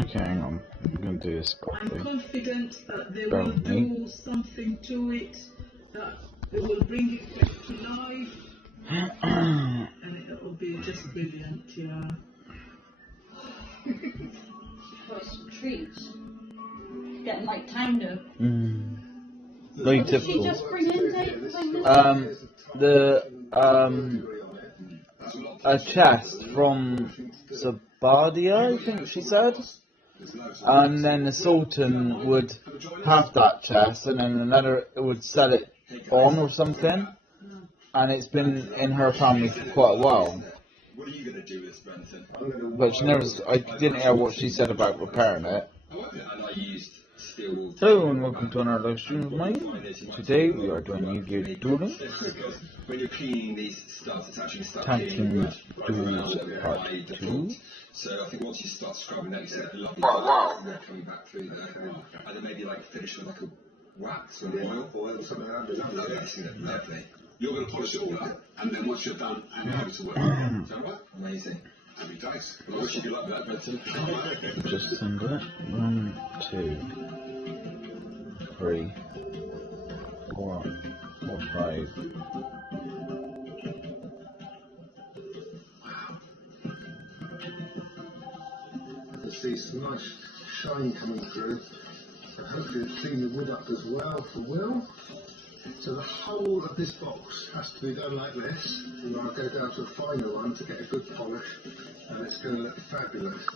Okay, hang on. I'm going to do this properly. I'm confident that they will do something to it, that they will bring it back to life, and it will be just brilliant, yeah. First treats. Getting like time to. Very Did she typical. just bring in A chest from Sabadia, I think she said. And then the Sultan would have that chest, and then another would sell it on or something. And it's been in her family for quite a while. But she never. I didn't hear what she said about repairing it. Hello and welcome to another stream of mine. Today we are doing Yu-Gi-Oh! Dueling. Attaching Duels Part 2. So I think once you start scrubbing that, you said wow, coming back through there, and then maybe like finish with like a wax or oil or something like that. Lovely. You're going to polish it all up, and then once you're done, hand it over to work. Is that right? Amazing. Happy days. Well, I wish you could like that, Benson. Just send it. 1, 2, 3, 4, 5. You see some nice shine coming through. And hopefully it's clean the wood up as well for Will. So the whole of this box has to be done like this, and I'll go down to a finer one to get a good polish, and it's going to look fabulous.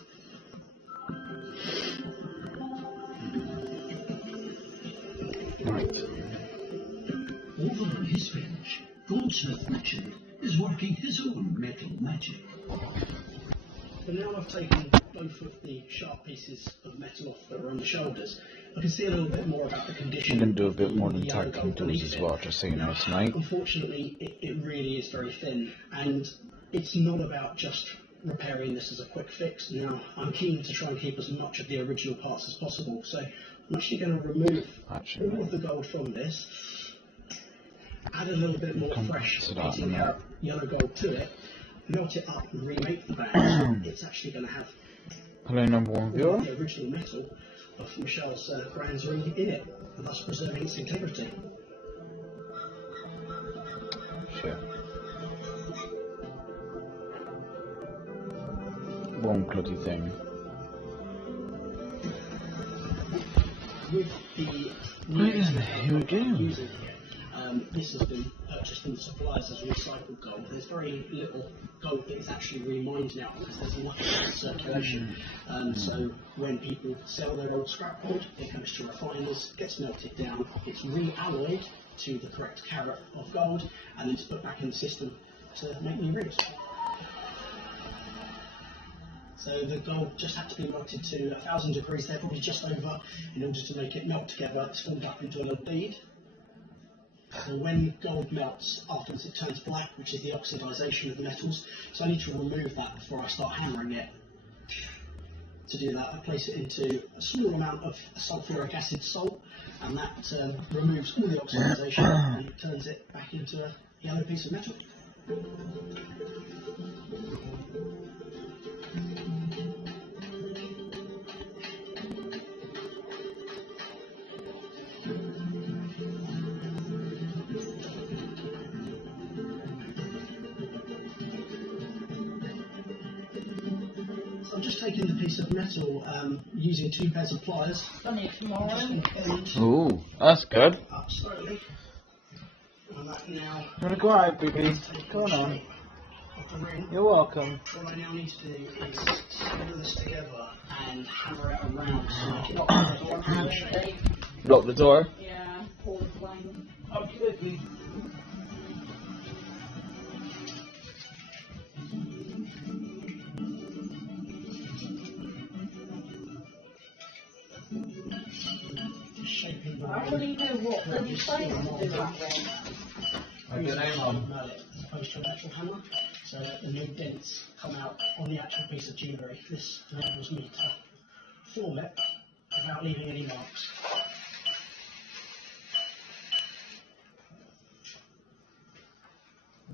Right. Over his bench, Goldsmith Richard is working his own metal magic. So now I've taken both of the sharp pieces of metal off that are on the shoulders, I can see a little bit more about the condition. I'm going to do a bit more than tactical tools as well, just so you know tonight. Unfortunately, it really is very thin, and it's not about just repairing this as a quick fix. Now, I'm keen to try and keep as much of the original parts as possible, so I'm actually going to remove all of the gold from this, add a little bit more fresh yellow gold to it, melt it up and remake the badge. It's actually going to have Hello, number 1 viewer. The original metal of Michelle's Grand's ring in it, and thus preserving its integrity. Sure. Wrong bloody thing. With the here we go. This has been purchased in the suppliers as recycled gold. There's very little gold that is actually remined now because there's enough circulation. So when people sell their old scrap gold, it goes to refiners, gets melted down, it's re-alloyed to the correct carat of gold, and then it's put back in the system to make new rings. So the gold just had to be melted to 1,000 degrees there, probably just over, in order to make it melt together. It's formed up into a little bead. So when gold melts, afterwards it turns black, which is the oxidization of the metals. So I need to remove that before I start hammering it. To do that, I place it into a small amount of sulfuric acid salt, and that removes all the oxidization and it turns it back into a yellow piece of metal. Taking the piece of metal using 2 pairs of pliers. Only tomorrow. Ooh, that's good. Up slowly. And that now. You want to go out, baby? Go on. You're welcome. What I now need to do is solder this together and hammer it around so I can block the door. Yeah, pull the flame. Okay. I don't even know what the decided to do that way. Use a mallet as opposed to an actual hammer, so that the new dents come out on the actual piece of jewellery. This enables me to form it without leaving any marks.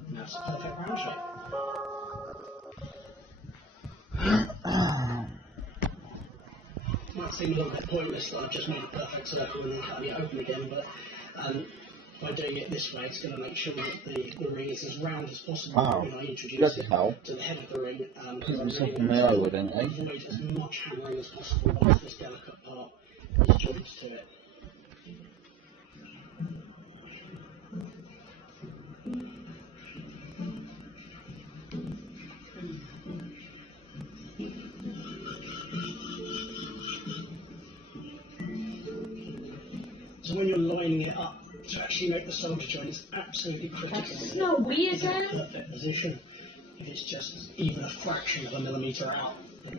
And that's a perfect round shape. might seem a little bit pointless that I've just made a perfect circle and then cutting it open again, but by doing it this way, it's going to make sure that the ring is as round as possible when I introduce it to the head of the ring. Because I'm really want to avoid as much hammering as possible onto this delicate part as joints to it. So when you're lining it up to actually make the solder joint, it's absolutely critical. It's not weird, in the perfect position. If it's just even a fraction of a millimetre out, then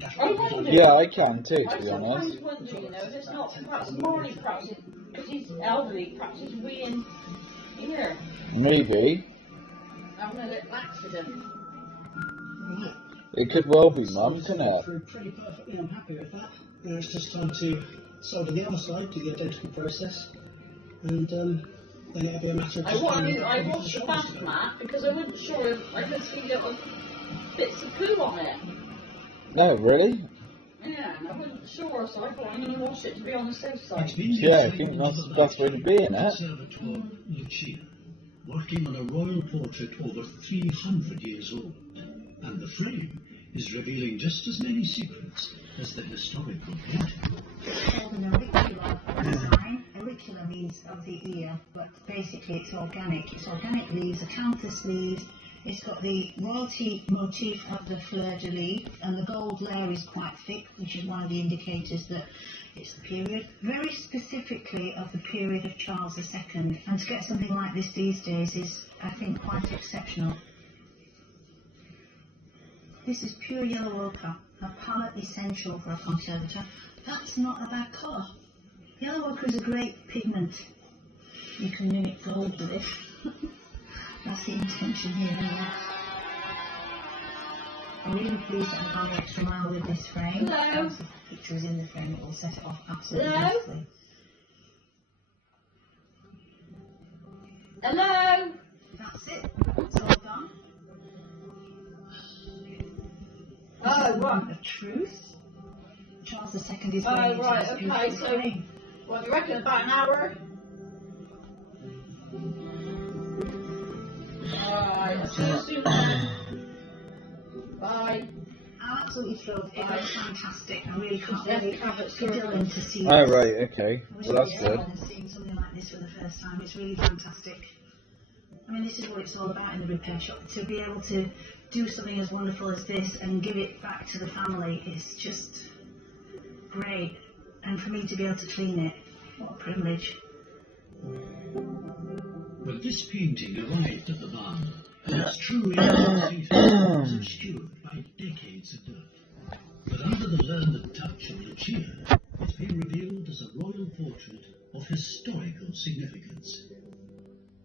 yeah, I can too, to be honest. I sometimes wonder, you know, if it's not perhaps Marley practice, because he's elderly, perhaps he's weeing here. Maybe. Having a little accident. It could well be, Mum, couldn't it? Pretty perfectly, I'm happy with that. Now it's just time to solder the other side, do the identical process, and then it'll be a matter of I watched the bath mat because I wasn't sure if I could see little bits of poo on it. No, really? Yeah, and I wasn't sure, so I thought I'm going to wash it to be on the safe side. Yeah, I think that's the best way to be, isn't it? Lucia, working on a royal portrait over 300 years old, and the frame is revealing just as many secrets as the historical painting. It's called an auricular design. Auricular means of the ear, but basically it's organic. It's organic leaves, acanthus leaves. It's got the royalty motif of the fleur-de-lis, and the gold layer is quite thick, which is one of the indicators that it's the period, very specifically of the period of Charles II. And to get something like this these days is, I think, quite exceptional. This is pure yellow ochre, a palette essential for a conservator. That's not a bad colour. Yellow ochre is a great pigment. You can mimic gold with it. That's the intention here, anyway. I'm really pleased that I've gone the extra mile with this frame. Hello. If the picture is in the frame, it will set it off absolutely Hello. beautifully. Hello? That's it. It's all done. Oh, right. Of truth. Charles II is Oh, going into right, this okay, beautiful so, frame. what do you reckon, about an hour? Alright, see you soon then. Bye. I'm absolutely thrilled. It looks fantastic. I really can't Yes, wait carrots, for Dylan to see Oh, this. right, okay. I wish Well, that's he'd good. be seeing something like this for the first time. It's really fantastic. I mean, this is what it's all about in the repair shop. To be able to do something as wonderful as this and give it back to the family is just great. And for me to be able to clean it, what a privilege. Well, this painting arrived at the barn, and its true reality was obscured by decades of dirt. But under the learned touch of Lucia, it's been revealed as a royal portrait of historical significance.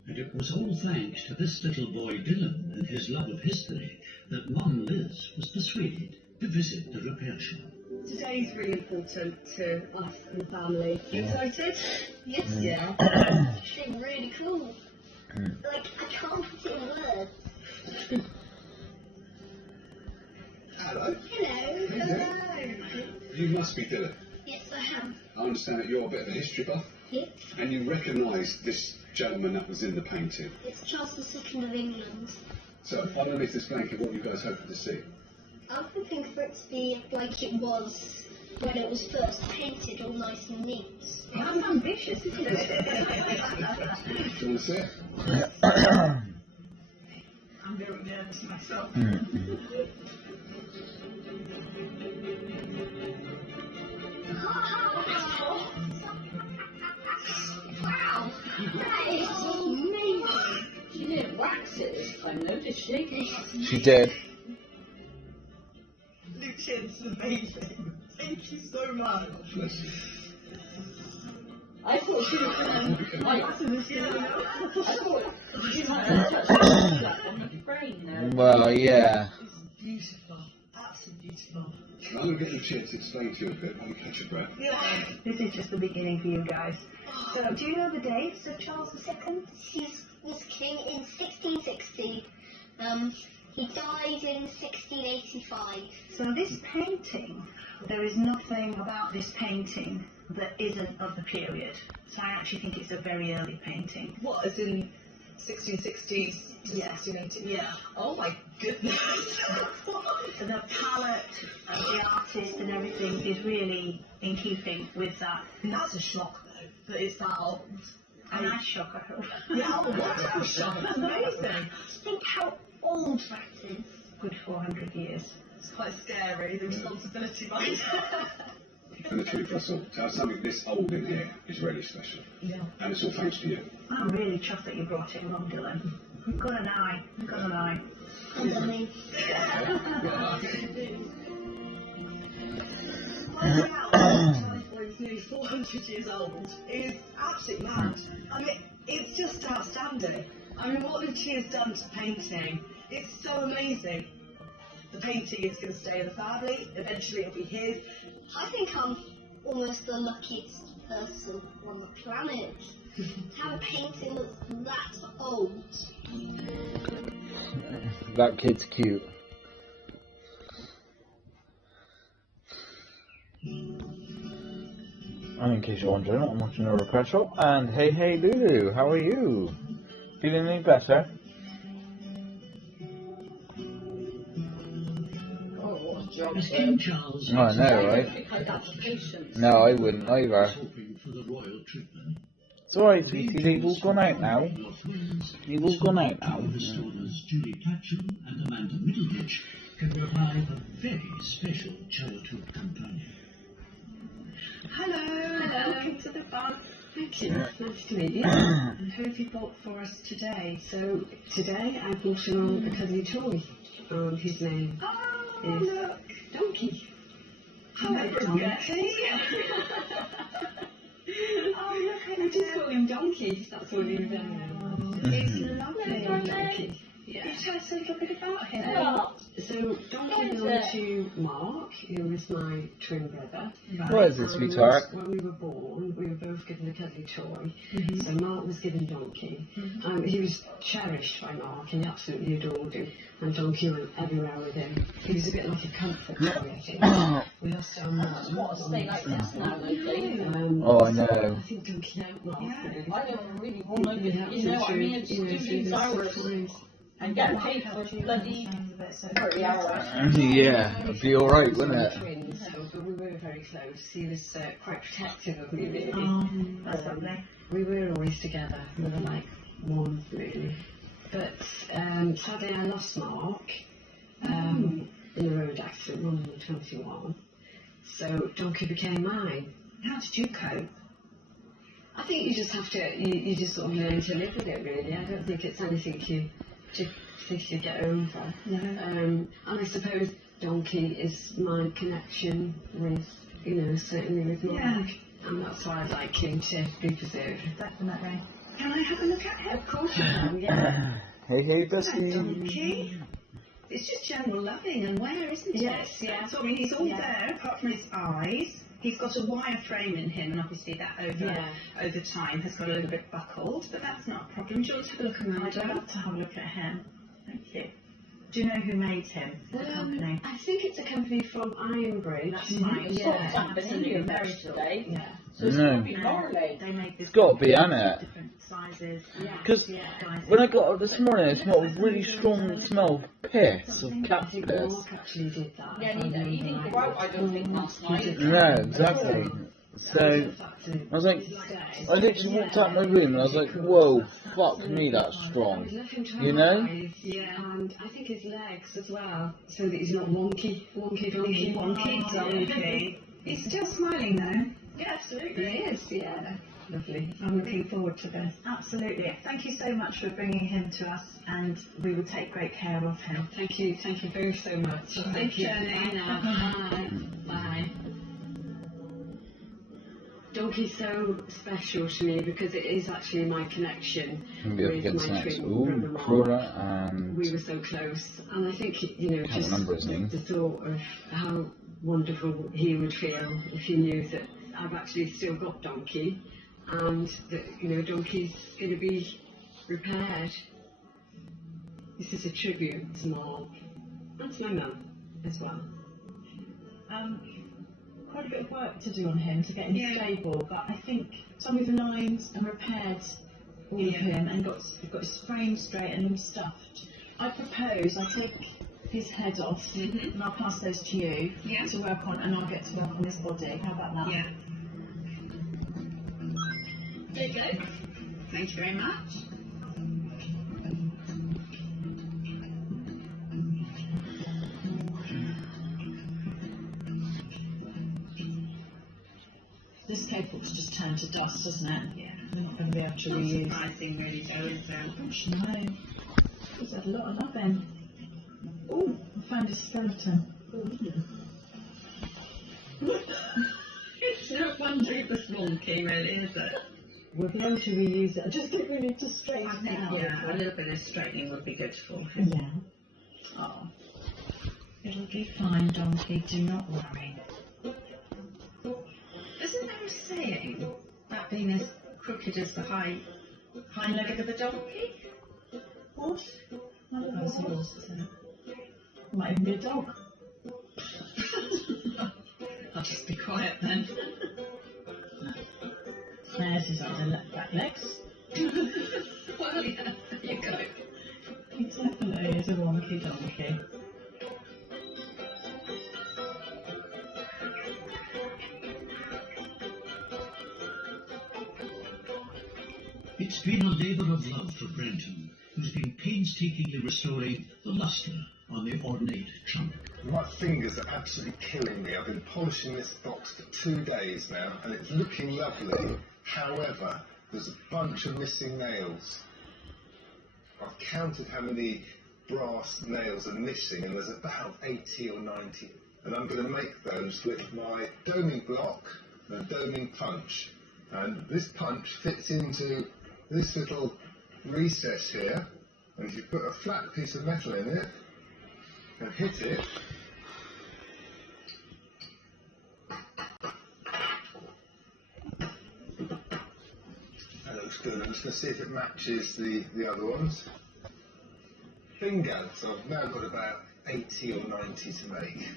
And it was all thanks to this little boy Dylan and his love of history that Mum Liz was persuaded to visit the repair shop. Today's really important to us and the family. You excited? Yes. Yeah. It's actually really cool. Like, I can't put it in words. Hello. Hello. Hello. You must be Dylan. Yes, I am. I understand that you're a bit of a history buff. Yes. And you recognise this gentleman that was in the painting. It's Charles II of England. So, underneath this blanket, what are you guys hoping to see? I'm hoping for it to be like it was when it was first painted, all nice and neat. That's ambitious, isn't it? Do you want to see it? I'm very nervous myself. Wow, that is amazing. She didn't wax it this time though, did she? She did. Lucian's amazing. Thank you so much. I thought she was going to, like, I thought she might have touched that on the frame there. Well, yeah. It's beautiful. Absolutely beautiful. I'm going to get Lucia to explain to you a bit while you catch your breath. Yeah. This is just the beginning for you guys. So, do you know the dates of Charles II? He was king in 1660. He died in 1685. So this painting, there is nothing about this painting that isn't of the period. So I actually think it's a very early painting. What, as in 1660s to Yeah. 1680s? Yeah. Oh my goodness. So the palette of the artist and everything is really in keeping with that. That's a shock though, that it's that old. A nice shock, I hope. Yeah, oh, what a shock. It's amazing. Think how old that is. Good 400 years. It's quite scary, the responsibility behind it. And the truth is, to have something this old in here is really special. Yeah. And it's all thanks to you. I'm really chuffed that you brought it along, Dylan. You've got an eye. You've got an eye. And I mean, It's nearly 400 years old is absolutely mad. I mean, it's just outstanding. I mean, what Lucia has done to painting, it's so amazing. The painting is going to stay in the family, eventually it'll be his. I think I'm almost the luckiest person on the planet to have a painting that's that old. That kid's cute. And in case you're wondering, I'm watching a request shop. And hey Lulu, how are you? Feeling any better? As King Charles I know, right? No, I wouldn't either. hoping for the royal treatment, It's alright, sweetie, they've all gone out now. your twins, They've all gone out now. the stoners Julie Patcham and Amanda Middleditch, can revive a very special childhood companion. Hello. Welcome to the farm. Thank you. Nice to meet you. And who have you bought for us today? So today I brought along a cuddly toy. His name is Donkey. Hello, Donkey. Oh, look, I just call him Donkey. That's all you've done. He's lovely, Donkey. Yeah. You tell us a little bit about him. So Donkey belonged to Mark, who was my twin brother. What is it, sweetheart? When we were born, we were both given a cuddly toy. So Mark was given Donkey. He was cherished by Mark, and he absolutely adored him. And Donkey went everywhere with him. He was a bit like a comfort toy, I think. We lost our mum. What a thing like this now, lately. Oh, I know. I think Donkey helped Mark. really. I don't really want to, He helped you know him what I mean? It's through, just through doing the hours times. and get paid for bloody 30 hours. Yeah, it'd be alright, wouldn't it? Twins, but we were very close. He was quite protective of me, really. That's lovely. We were always together. We were like one, really. But sadly, I lost Mark in a road accident when we were 21. So Donkey became mine. How did you cope? I think you just have to, you just sort of learn to live with it, really. I don't think it's anything you get over. No. And I suppose Donkey is my connection with, certainly with Mark. Yeah. And that's why I'd like him to be preserved. Definitely. Can I have a look at him? Of course you can, yeah. Hey, bestie. Donkey. It's just general loving and wear, isn't it? Yes, yeah. So I mean, he's all Yeah. there apart from his eyes. He's got a wire frame in him, and obviously that over time has got a little bit buckled, but that's not a problem. Do you want to have a look around? I'd love to have a look at him. Thank you. Do you know who made him? The company. I think it's a company from Ironbridge. That's right. Yeah, Something in the marriage today. yeah. So it's No. going to be Norway. They make this. It's got to be, hasn't it? Different sizes. Because when I got up this morning, it smelled a really strong smell of piss, of cat I think piss. Mark actually did that. Yeah, he didn't go out, I don't think, last night. No, exactly. So, I was like, I literally walked out my room and I was like, whoa, fuck me, that's strong. You know? Yeah, and I think his legs as well, so that he's not wonky. He's still smiling though. Yeah, absolutely. He is, yeah. Lovely. I'm looking forward to this. Absolutely. Thank you so much for bringing him to us, and we will take great care of him. Thank you very so much. Thank you. Bye now. Bye. Bye. Donkey's so special to me because it is actually my connection with my twin brother Mark. We were so close, and I think just remember his name. the thought of how wonderful he would feel if he knew that I've actually still got Donkey, and that Donkey's going to be repaired. This is a tribute to Mark and to my mum as well. Quite a bit of work to do on him to get him stable, but I think Tommy's aligned and repaired all of him and got his frame straight and stuffed. I propose I take his head off and I'll pass those to you to work on, and I'll get to work on his body. How about that? Yeah. There you go. Thank you very much. This cable's just turned to dust, doesn't it? Yeah. We're not going to be able to Not reuse. surprising, really, though, is it? Gosh, no. He's had a lot of loving. Oh, I found his skeleton. It's not wondering the wonky, really, is it? We'll be able to reuse it. I just think we need to straighten it out. Yeah, a little bit of straightening would be good for him. Yeah. Oh. It'll be fine, Donkey. Do not worry. Isn't there a saying about being as crooked as the hind leg of a donkey? Horse? I don't know, it's a horse, isn't it? It might even be a dog. I'll just be quiet then. There's his other back legs. Well, yeah, there you go. He definitely is a wonky donkey. It's been a labour of love for Brenton, who's been painstakingly restoring the lustre on the ornate trunk. My fingers are absolutely killing me. I've been polishing this box for 2 days now, and it's looking lovely. However, there's a bunch of missing nails. I've counted how many brass nails are missing, and there's about 80 or 90. And I'm going to make those with my doming block and a doming punch. And this punch fits into this little recess here, and if you put a flat piece of metal in it and hit it, that looks good. I'm just going to see if it matches the other ones. Bingo! So I've now got about 80 or 90 to make.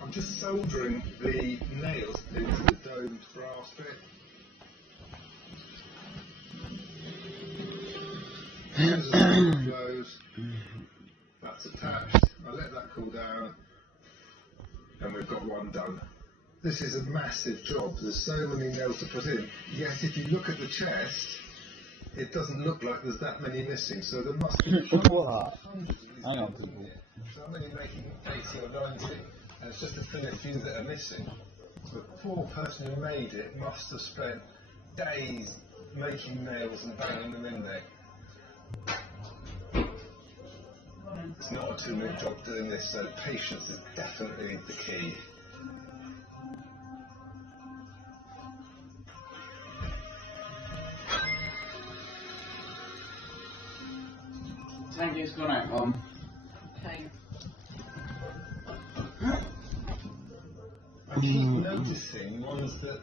I'm just soldering the nails into the domed brass bit. As the sound flows, that's attached. I let that cool down, and we've got one done. This is a massive job. There's so many nails to put in. Yet if you look at the chest, it doesn't look like there's that many missing. So there must be What? hundreds of these Hang on, nails in people. here. So I'm only making 80 or 90, and it's just a fair few that are missing. The poor person who made it must have spent days making nails and banging them in there. It's not a 2-minute job doing this, so patience is definitely the key. Thank you's gone out, Mum. Okay. I keep noticing ones that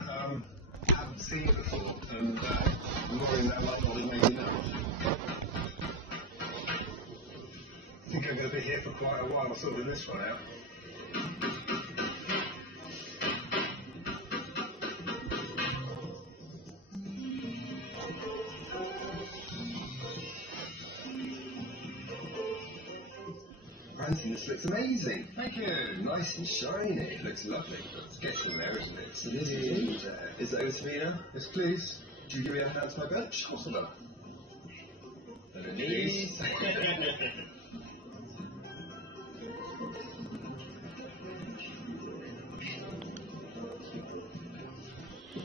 haven't seen it before, and knowing that might not be maybe not. I think I'm going to be here for quite a while sorting this one out. Brandon, this looks amazing. Thank you. Nice and shiny. It looks lovely. It's getting there, isn't it? So this is that over to me now? Yes, please. Do you give me a hand to my bench? Of course I will. And it is.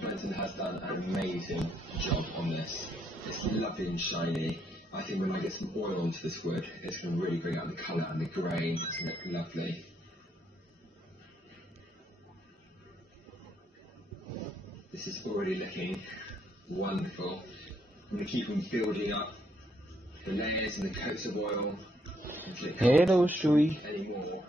Brandon has done an amazing job on this. It's lovely and shiny. I think when I get some oil onto this wood, it's going to really bring out the colour and the grain. It's going to look lovely. This is already looking wonderful. I'm going to keep on building up the layers and the coats of oil. Hello, Stewie. Anymore.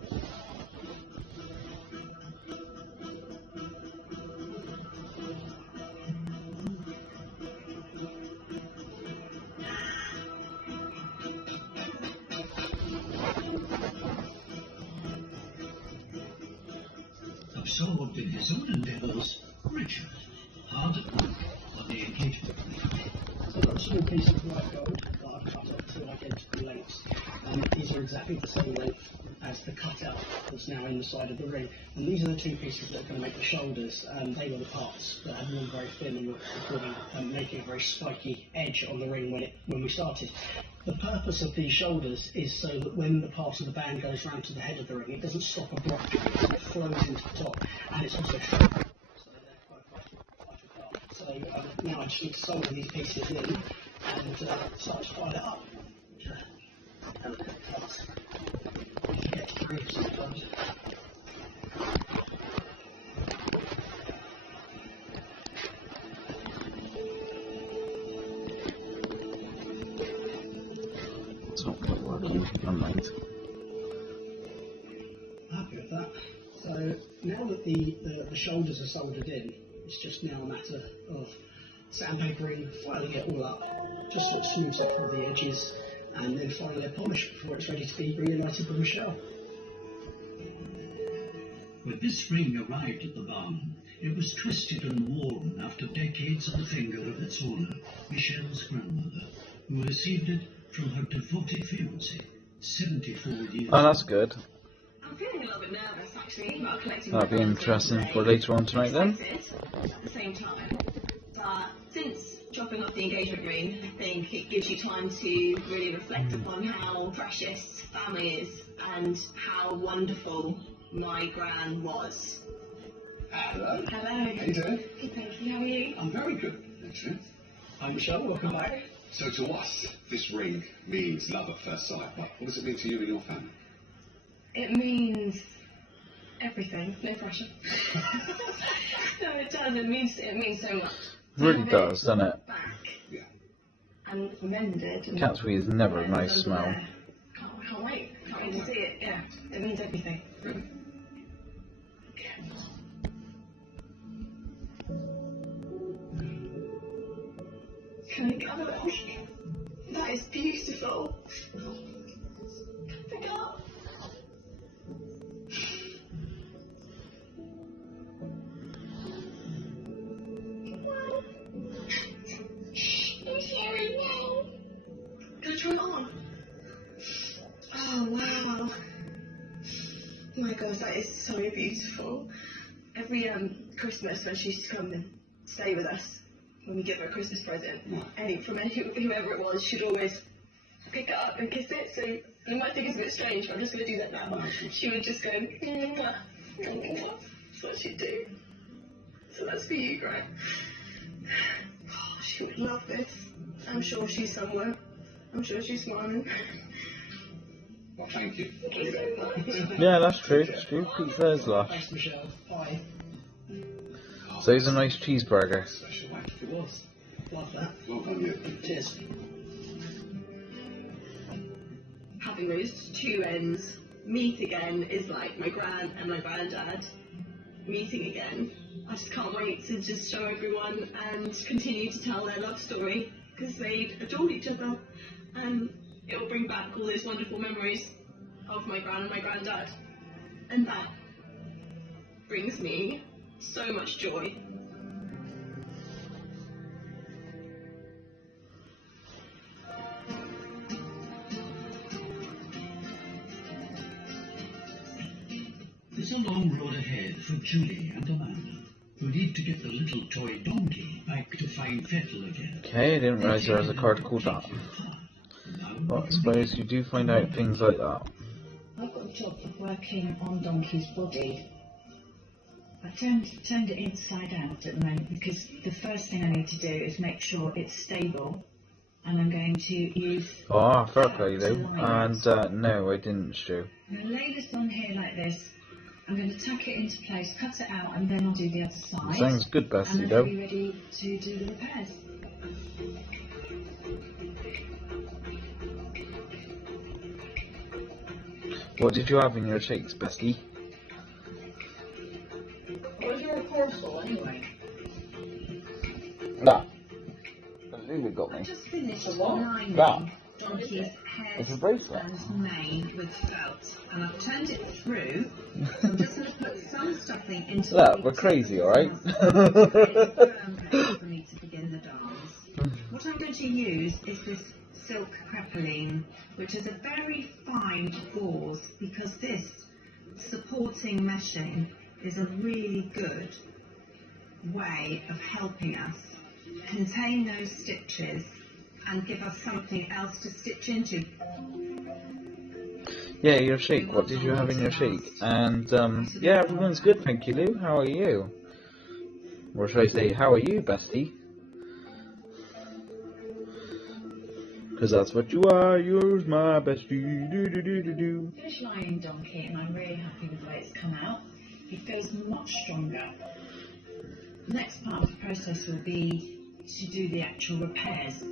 Absorbed in his own endeavours, Richard, hard at work on the engagement ring. So I've got a small piece of white gold that I've cut up to identical lengths. These are exactly the same length as the cutout that's now in the side of the ring. And these are the two pieces that are going to make the shoulders. They were the parts that had worn very thin and were recording, making a very spiky edge on the ring when we started. The purpose of these shoulders is so that when the part of the band goes round to the head of the ring, it doesn't stop abruptly, it flows into the top, and it's also short. So now I just need to solder these pieces in and start to file it up. And cuts. Get through sometimes. It's not quite working. Never mind. Happy with that. So now that the shoulders are soldered in, it's just now a matter of sandpapering, filing it all up, just so it smooths up all the edges, and then finally polished before it's ready to be reunited with Michelle. When this ring arrived at the barn, it was twisted and worn after decades on the finger of its owner, Michelle's grandmother, who received it from her devoted fiancé 74 years Oh, that's good. I'm feeling a little bit nervous actually about collecting. That'll be interesting for later on tonight then. At the same time, since chopping off the engagement ring, I think it gives you time to really reflect upon how precious family is and how wonderful my gran was. Hello. Hello. How you doing? Good, thank you. How are you? I'm very good, actually. Hi Michelle, welcome back. So to us, this ring means love at first sight, but what does it mean to you and your family? It means everything. No pressure. No, it does. It means so much. It really does, doesn't it? Back Yeah. and mended. And Cat's wee is never a nice under smell. there. Can't wait. Can't wait to see it. Yeah, it means everything. Really? Can I get it? That is beautiful. Pick it up. Can I try it on? Oh wow. Oh my gosh, that is so beautiful. Every Christmas when she used to come and stay with us, when we give her a Christmas present, whoever it was, she'd always pick it up and kiss it. So you might think it's a bit strange, but I'm just going to do that now. She would just go, mwah, mwah. That's what she'd do. So that's for you, Greg. Oh, she would love this. I'm sure she's somewhere. I'm sure she's smiling. Well, thank you. Thank you so much. Yeah, that's true. It's true. Pete Fairs laugh. Thanks Michelle. Bye. So he's a nice cheeseburger. Special way. It was. Love that. Well done, you. Cheers. Having those two ends meet again is like my gran and my granddad meeting again. I just can't wait to just show everyone and continue to tell their love story because they adored each other, and it will bring back all those wonderful memories of my gran and my granddad, and that brings me so much joy. There's a long road ahead for Julie and Amanda, who need to get the little toy donkey back to find Fettel again. Okay, I didn't realise there was a card called that. But I suppose you do find out things like that. I've got a job of working on Donkey's body. I've turned it inside out at the moment because the first thing I need to do is make sure it's stable, and I'm going to use... Oh, fair play though. And no, I didn't, Stu. I'm going to lay this on here like this. I'm going to tuck it into place, cut it out, and then I'll do the other side. Sounds good, Bessie, and then though. I'll be ready to do the repairs. What did you have in your shakes, Becky? Was there a parcel anyway? That. Lulu got me. I just finished lining That. Donkey's It's a head bracelet. and mane with felt, and I've turned it through. So I'm just going to put some stuffing into Look, we're crazy, alright? for me to begin the dance. What I'm going to use is this silk crepeline, which is a very fine gauze, because this supporting meshing is a really good way of helping us contain those stitches and give us something else to stitch into. Yeah, your shake. What did you have in your shake? And, yeah, everyone's good, thank you, Lou. How are you? Or should I say, how are you, bestie? Because that's what you are, you're my bestie. Do. Finished lining Donkey, and I'm really happy with the way it's come out. He feels much stronger. The next part of the process will be to do the actual repairs.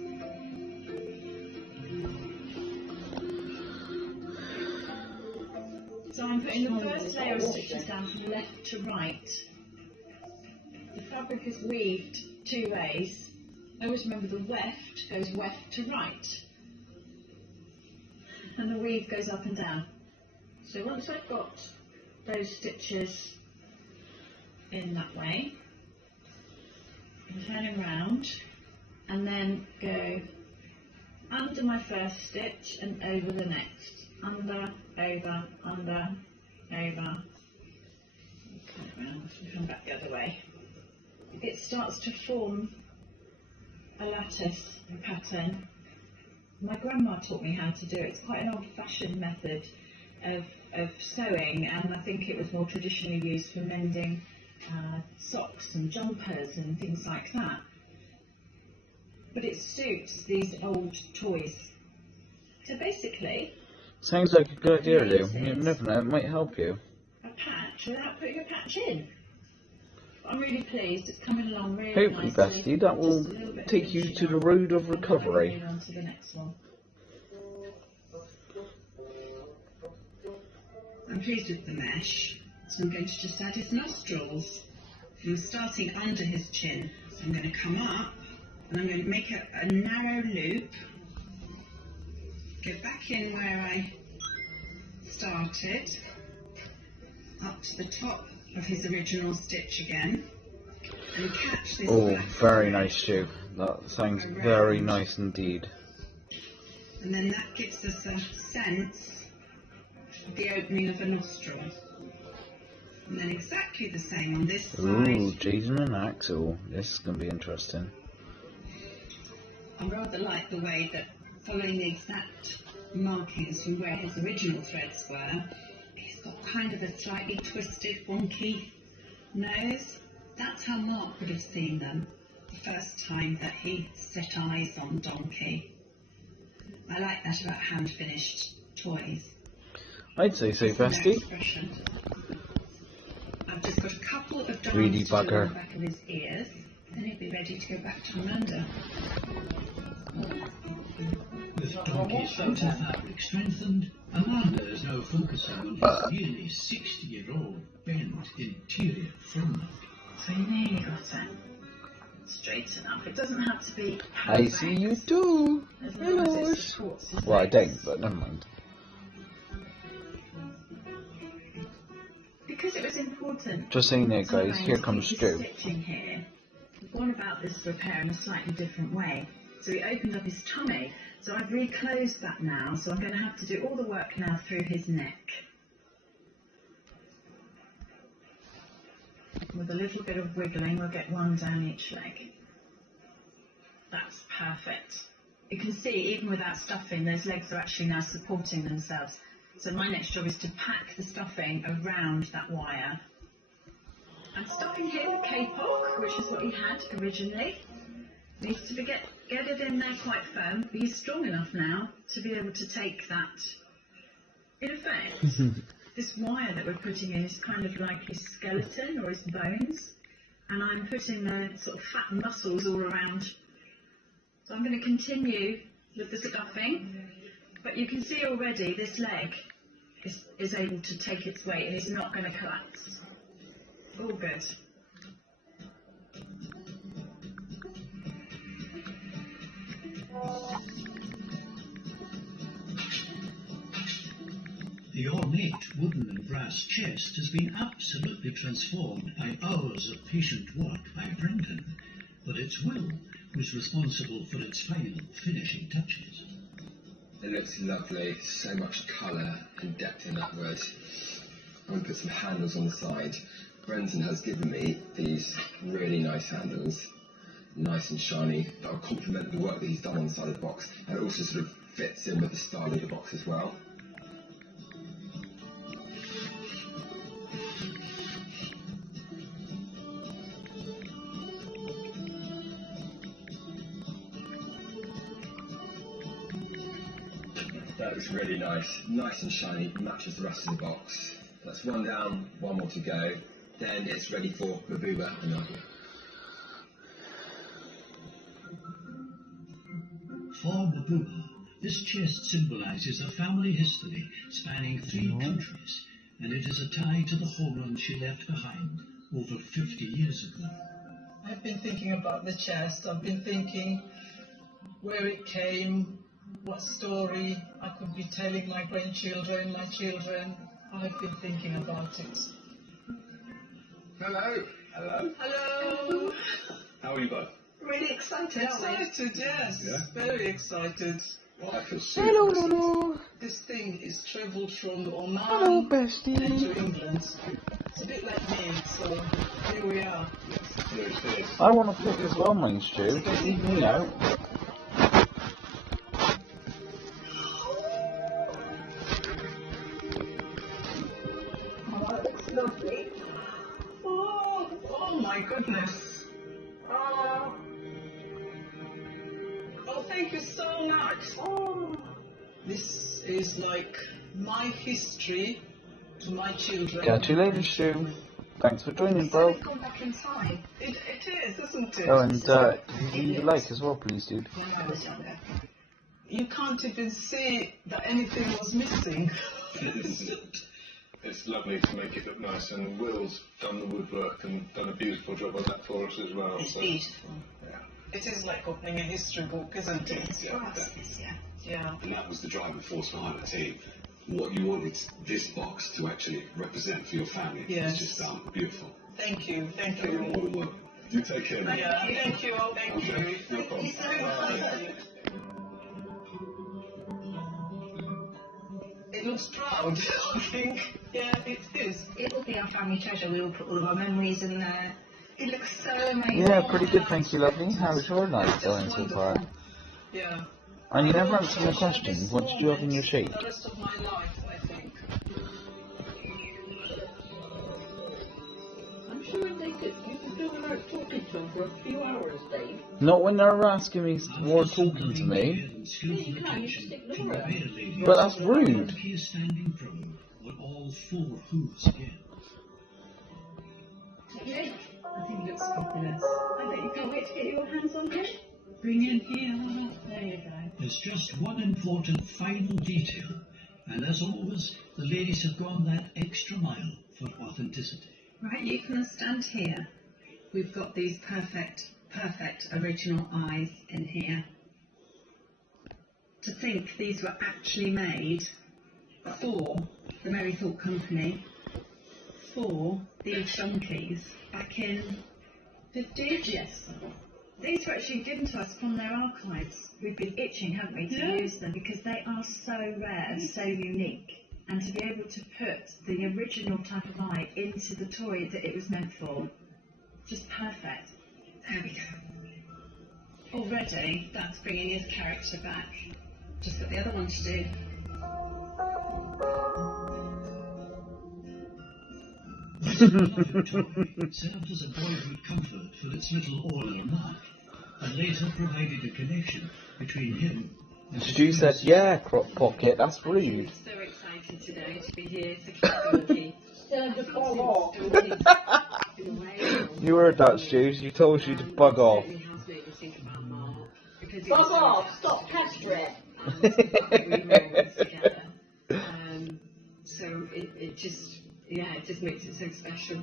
So I'm putting the first layer of stitches down from left to right. The fabric is weaved two ways. Always remember the weft goes weft to right. And the weave goes up and down. So once I've got those stitches in that way, I'm turning round and then go under my first stitch and over the next. Under, over, under, over. Come back the other way. It starts to form a lattice pattern. My grandma taught me how to do it. It's quite an old-fashioned method of sewing, and I think it was more traditionally used for mending socks and jumpers and things like that. But it suits these old toys. So basically, Sounds like a good idea, Lou. You never know, it might help you. a patch without putting a patch in. But I'm really pleased. It's coming along really Hopefully, nicely. bestie, that will Just a little bit of take you finishing to the up, road of and then recovery. moving on to the next one. I'm pleased with the mesh, so I'm going to just add his nostrils. I'm starting under his chin. So I'm going to come up, and I'm going to make a narrow loop, go back in where I started, up to the top of his original stitch again, and catch this Oh, black very thread. nice, Stu. That sounds very nice indeed. And then that gives us a sense of the opening of a nostril. And then exactly the same on this Ooh, side. Jaden and Axel. This is going to be interesting. I rather like the way that, following the exact markings from where his original threads were, he's got kind of a slightly twisted, wonky nose. That's how Mark would have seen them the first time that he set eyes on Donkey. I like that about hand-finished toys. I'd say so, It's their bestie. expression. I've just got a couple of dots Greedy to do on bugger. the back of his ears, and he'll be ready to go back to Amanda. With Donkey's outer fabric strengthened, Amanda is now focusing on his nearly 60-year-old bent interior front. So you nearly got it. Straighten up. It doesn't have to be I perfect, see you too. as long as Hello. it supports his Well, I legs. don't, but never mind. Because it was important. Just saying there, guys, to here comes keep Stu. stitching here. We've gone about this repair in a slightly different way. So he opened up his tummy. So I've reclosed that now. So I'm going to have to do all the work now through his neck. With a little bit of wiggling, we'll get one down each leg. That's perfect. You can see, even without stuffing, those legs are actually now supporting themselves. So my next job is to pack the stuffing around that wire. I'm stuffing here with K-pop, which is what he had originally. Needs to get it in there quite firm, but he's strong enough now to be able to take that. In effect, this wire that we're putting in is kind of like his skeleton or his bones, and I'm putting the sort of fat muscles all around. So I'm going to continue with the stuffing, but you can see already this leg is able to take its weight and is not going to collapse. All good. The ornate wooden and brass chest has been absolutely transformed by hours of patient work by Brendan, but it's Will who's responsible for its final finishing touches. It looks lovely, so much colour and depth in that wood. I'm going to put some handles on the side. Brendan has given me these really nice handles, nice and shiny, that will complement the work that he's done on the side of the box, and it also sort of fits in with the style of the box as well. That looks really nice and shiny, matches the rest of the box. That's one down, one more to go. Then it's ready for Mabuba and Nadia. For Mabuba, this chest symbolises a family history spanning 3 countries, and it is a tie to the homeland she left behind over 50 years ago. I've been thinking about the chest. I've been thinking where it came, what story I could be telling my grandchildren, my children. I've been thinking about it. Hello. Hello. Hello. How are you both? Really excited, yes. Yeah? Very excited. Well, I can see Hello, it. Lulu. This thing is travelled from Oman Hello, bestie. to England. It's a bit like me, so here we are. I want to pick as well, mine, Stu. Just leave me out. Oh, that looks lovely. Oh my goodness. Oh, thank you so much. Oh, this is like my history to my children. Catch you later, Stu. Thanks for joining, bro. Go back in time. It is, isn't it? Oh, and leave a like as well, please, dude. When I was younger. You can't even see that anything was missing. It's lovely to make it look nice, and Will's done the woodwork and done a beautiful job on that for us as well. It's so. beautiful. Yeah. It is like opening a history book, isn't it? Yeah, Yeah. And that was the driving force behind the team. What you wanted this box to actually represent for your family. Yes. It's just beautiful. Thank you. Thank You're more you. than welcome. You take care, mate. Yeah, thank you. Thank you. Okay, no problem. It looks proud, I think. Yeah, it is. It will be our family treasure. We will put all of our memories in there. It looks so amazing. Yeah, pretty good, thank you, lovely. How's your night going so far? Yeah. And you never answered my question. What did you have in your shake? The rest of my life, I think. I'm sure they could, you could do without talking to them for a few hours, Dave. Not when they're asking me or talking to me. You can't, you just ignore it. But that's rude. He is standing proud on all 4 hooves again. Okay, I think it looks fabulous. I bet you can't wait to get your hands on it. Bring in here. There you go. There's just one important final detail, and as always, the ladies have gone that extra mile for authenticity. Right, you can stand here. We've got these perfect original eyes in here. To think these were actually made for the Merry Thought Company, for these donkeys back in the 50s. Yes. These were actually given to us from their archives. We've been itching, haven't we, to use them because they are so rare and so unique. And to be able to put the original type of eye into the toy that it was meant for, just perfect. There we go. Already, that's bringing his character back. Just got the other one to do. Served as a boyhood comfort for its little all-in mark, and later provided a connection between him and Stu said, yeah, crop pocket, that's rude. So excited today to be here to keep Dorothy. Still have to fall off. You heard that, Stu. You told you to bug off. Bug off! Stop pestering! So it just makes it so special.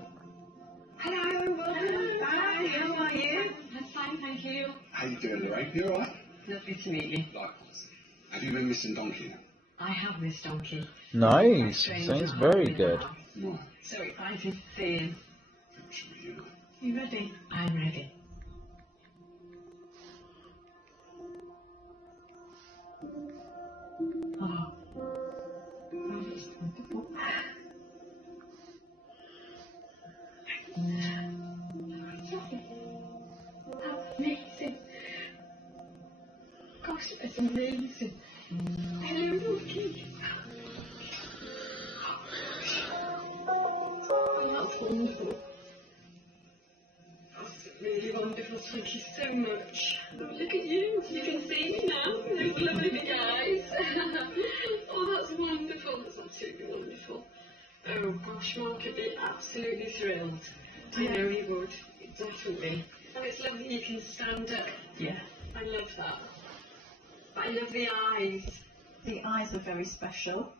Hello, welcome. Hi, how are you? I'm fine, thank you. How you doing, Lorraine? You alright? Lovely to meet you. Likewise. Have you been missing Donkey now? I have this donkey. Nice. Sounds very good. No. So excited to see him. You You ready? I'm ready. Oh. Oh, that's wonderful. How amazing. Gosh, that's amazing. Hello, Donkey. Oh, that's wonderful. That's really wonderful. Thank you so much. Oh, look at you. You can see me now. Those lovely big eyes. Oh, that's wonderful. That's absolutely wonderful. Oh, gosh, Mark would be absolutely thrilled. I know he would. Definitely. And it's lovely you can stand up. Yeah. I love that. But I love the eyes. The eyes are very special.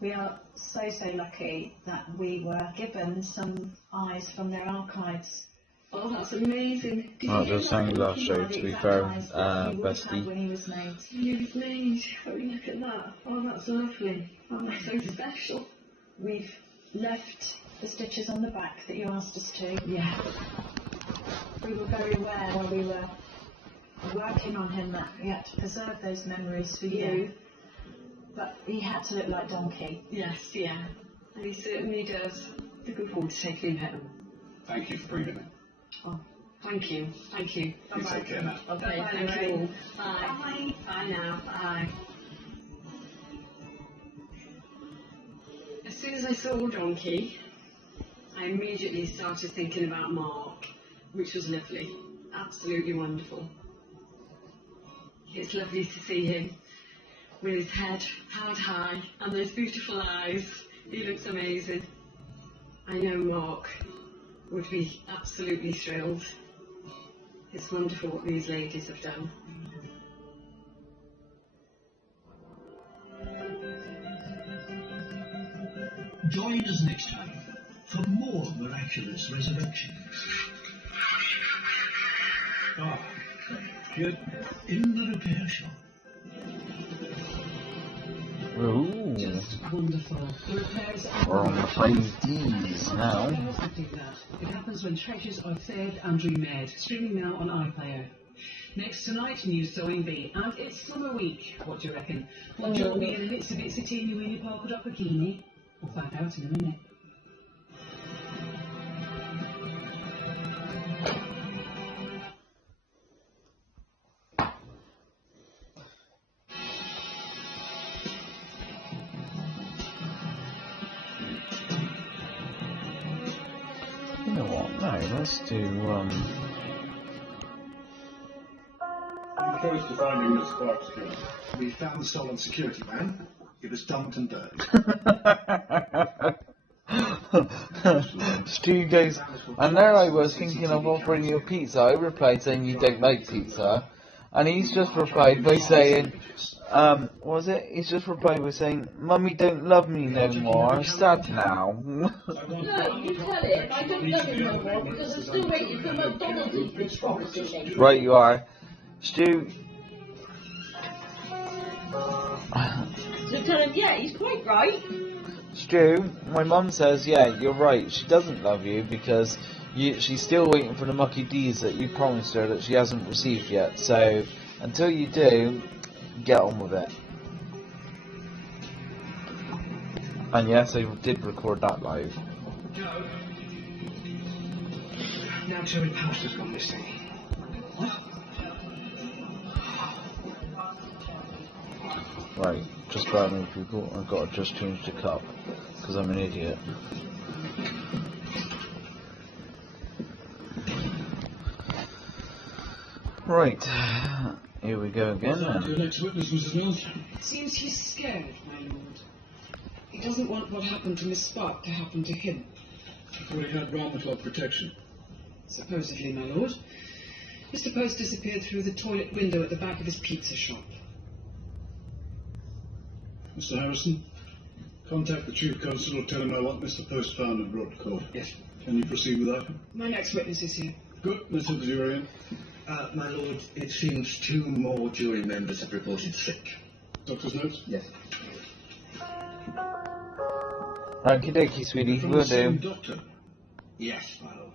We are so lucky that we were given some eyes from their archives. Oh, that's amazing. Oh, the sunglass show, to be fair, Bestie. When he was made. He was made. Oh, look at that. Oh, that's lovely. Oh, that's so special. We've left the stitches on the back that you asked us to. Yeah. We were very aware while we were working on him that we had to preserve those memories for you. But he had to look like Donkey. Yes, yeah. And he certainly does. Looking forward to taking him home. Thank you for bringing him. Oh, thank you. Thank you. You take care now. Okay, Bye-bye, thank you all. Bye. Bye. Bye now. Bye. As soon as I saw Donkey, I immediately started thinking about Mark, which was lovely. Absolutely wonderful. It's lovely to see him with his head held high and those beautiful eyes. He looks amazing. I know Mark would be absolutely thrilled. It's wonderful what these ladies have done. Join us next time for more miraculous resurrections. Ah, good. In the repair shop. Ooh. Just wonderful. The repairs We're on the 5Ds now. It happens when treasures are saved and remade. Streaming now on iPlayer. Next tonight, new Sewing Bee, and it's summer week. What do you reckon? Will you join me in a bitsy bitsy teeny weeny polka dot bikini? We'll find out in a minute. You know what? No, let's do I'm close to finding the spark security. We found the stolen security van. It was dumped and dirty. Stu goes, and there I was thinking of offering you a pizza. I replied saying you don't like pizza, and he's just replied by saying, what was it? He's just replied by saying, Mummy don't love me no more, I'm sad now. No, you tell him I don't love him no more because I'm still waiting for McDonald's response to me. Right you are. Stu... So tell him, yeah, he's quite right. Stu, my mum says, yeah, you're right, she doesn't love you because she's still waiting for the Mucky D's that you promised her that she hasn't received yet, so until you do, get on with it. And yes, I did record that live. Joe. Now Terry Poster's gone missing. What? Right, just about me people, I've got to just change the cup, because I'm an idiot. Right, here we go again then. Your next witness, Mrs. Mills. Seems he's scared, my lord. He doesn't want what happened to Miss Spark to happen to him. I thought he had Ramator protection. Supposedly, my lord. Mr. Post disappeared through the toilet window at the back of his pizza shop. Mr. Harrison, Contact the Chief Constable, tell him I want Mr. Post found and brought to court. Yes. Can you proceed with that? My next witness is here. Good. Let's have the jury in. My lord, it seems 2 more jury members have reported sick. Doctor's notes? Yes. Okie dokie, sweetie, From will the same do. doctor. Yes, my lord.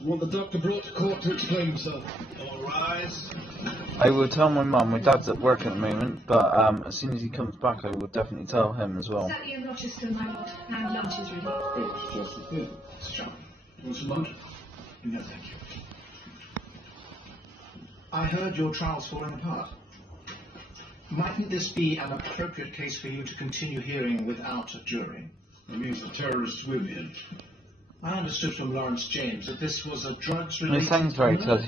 I want the doctor brought to court to explain himself. All rise. I will tell my mum. My dad's at work at the moment, but as soon as he comes back, I will definitely tell him as well. Exactly in Rochester, my lord. Now lunch is ready. Oh, just the thing. Strong. Want some lunch? No, thank you. I heard your trial's falling apart. Mightn't this be an appropriate case for you to continue hearing without a jury? That means the terrorists will be in. I understood from Lawrence James that this was a It drugs-related... sounds very close.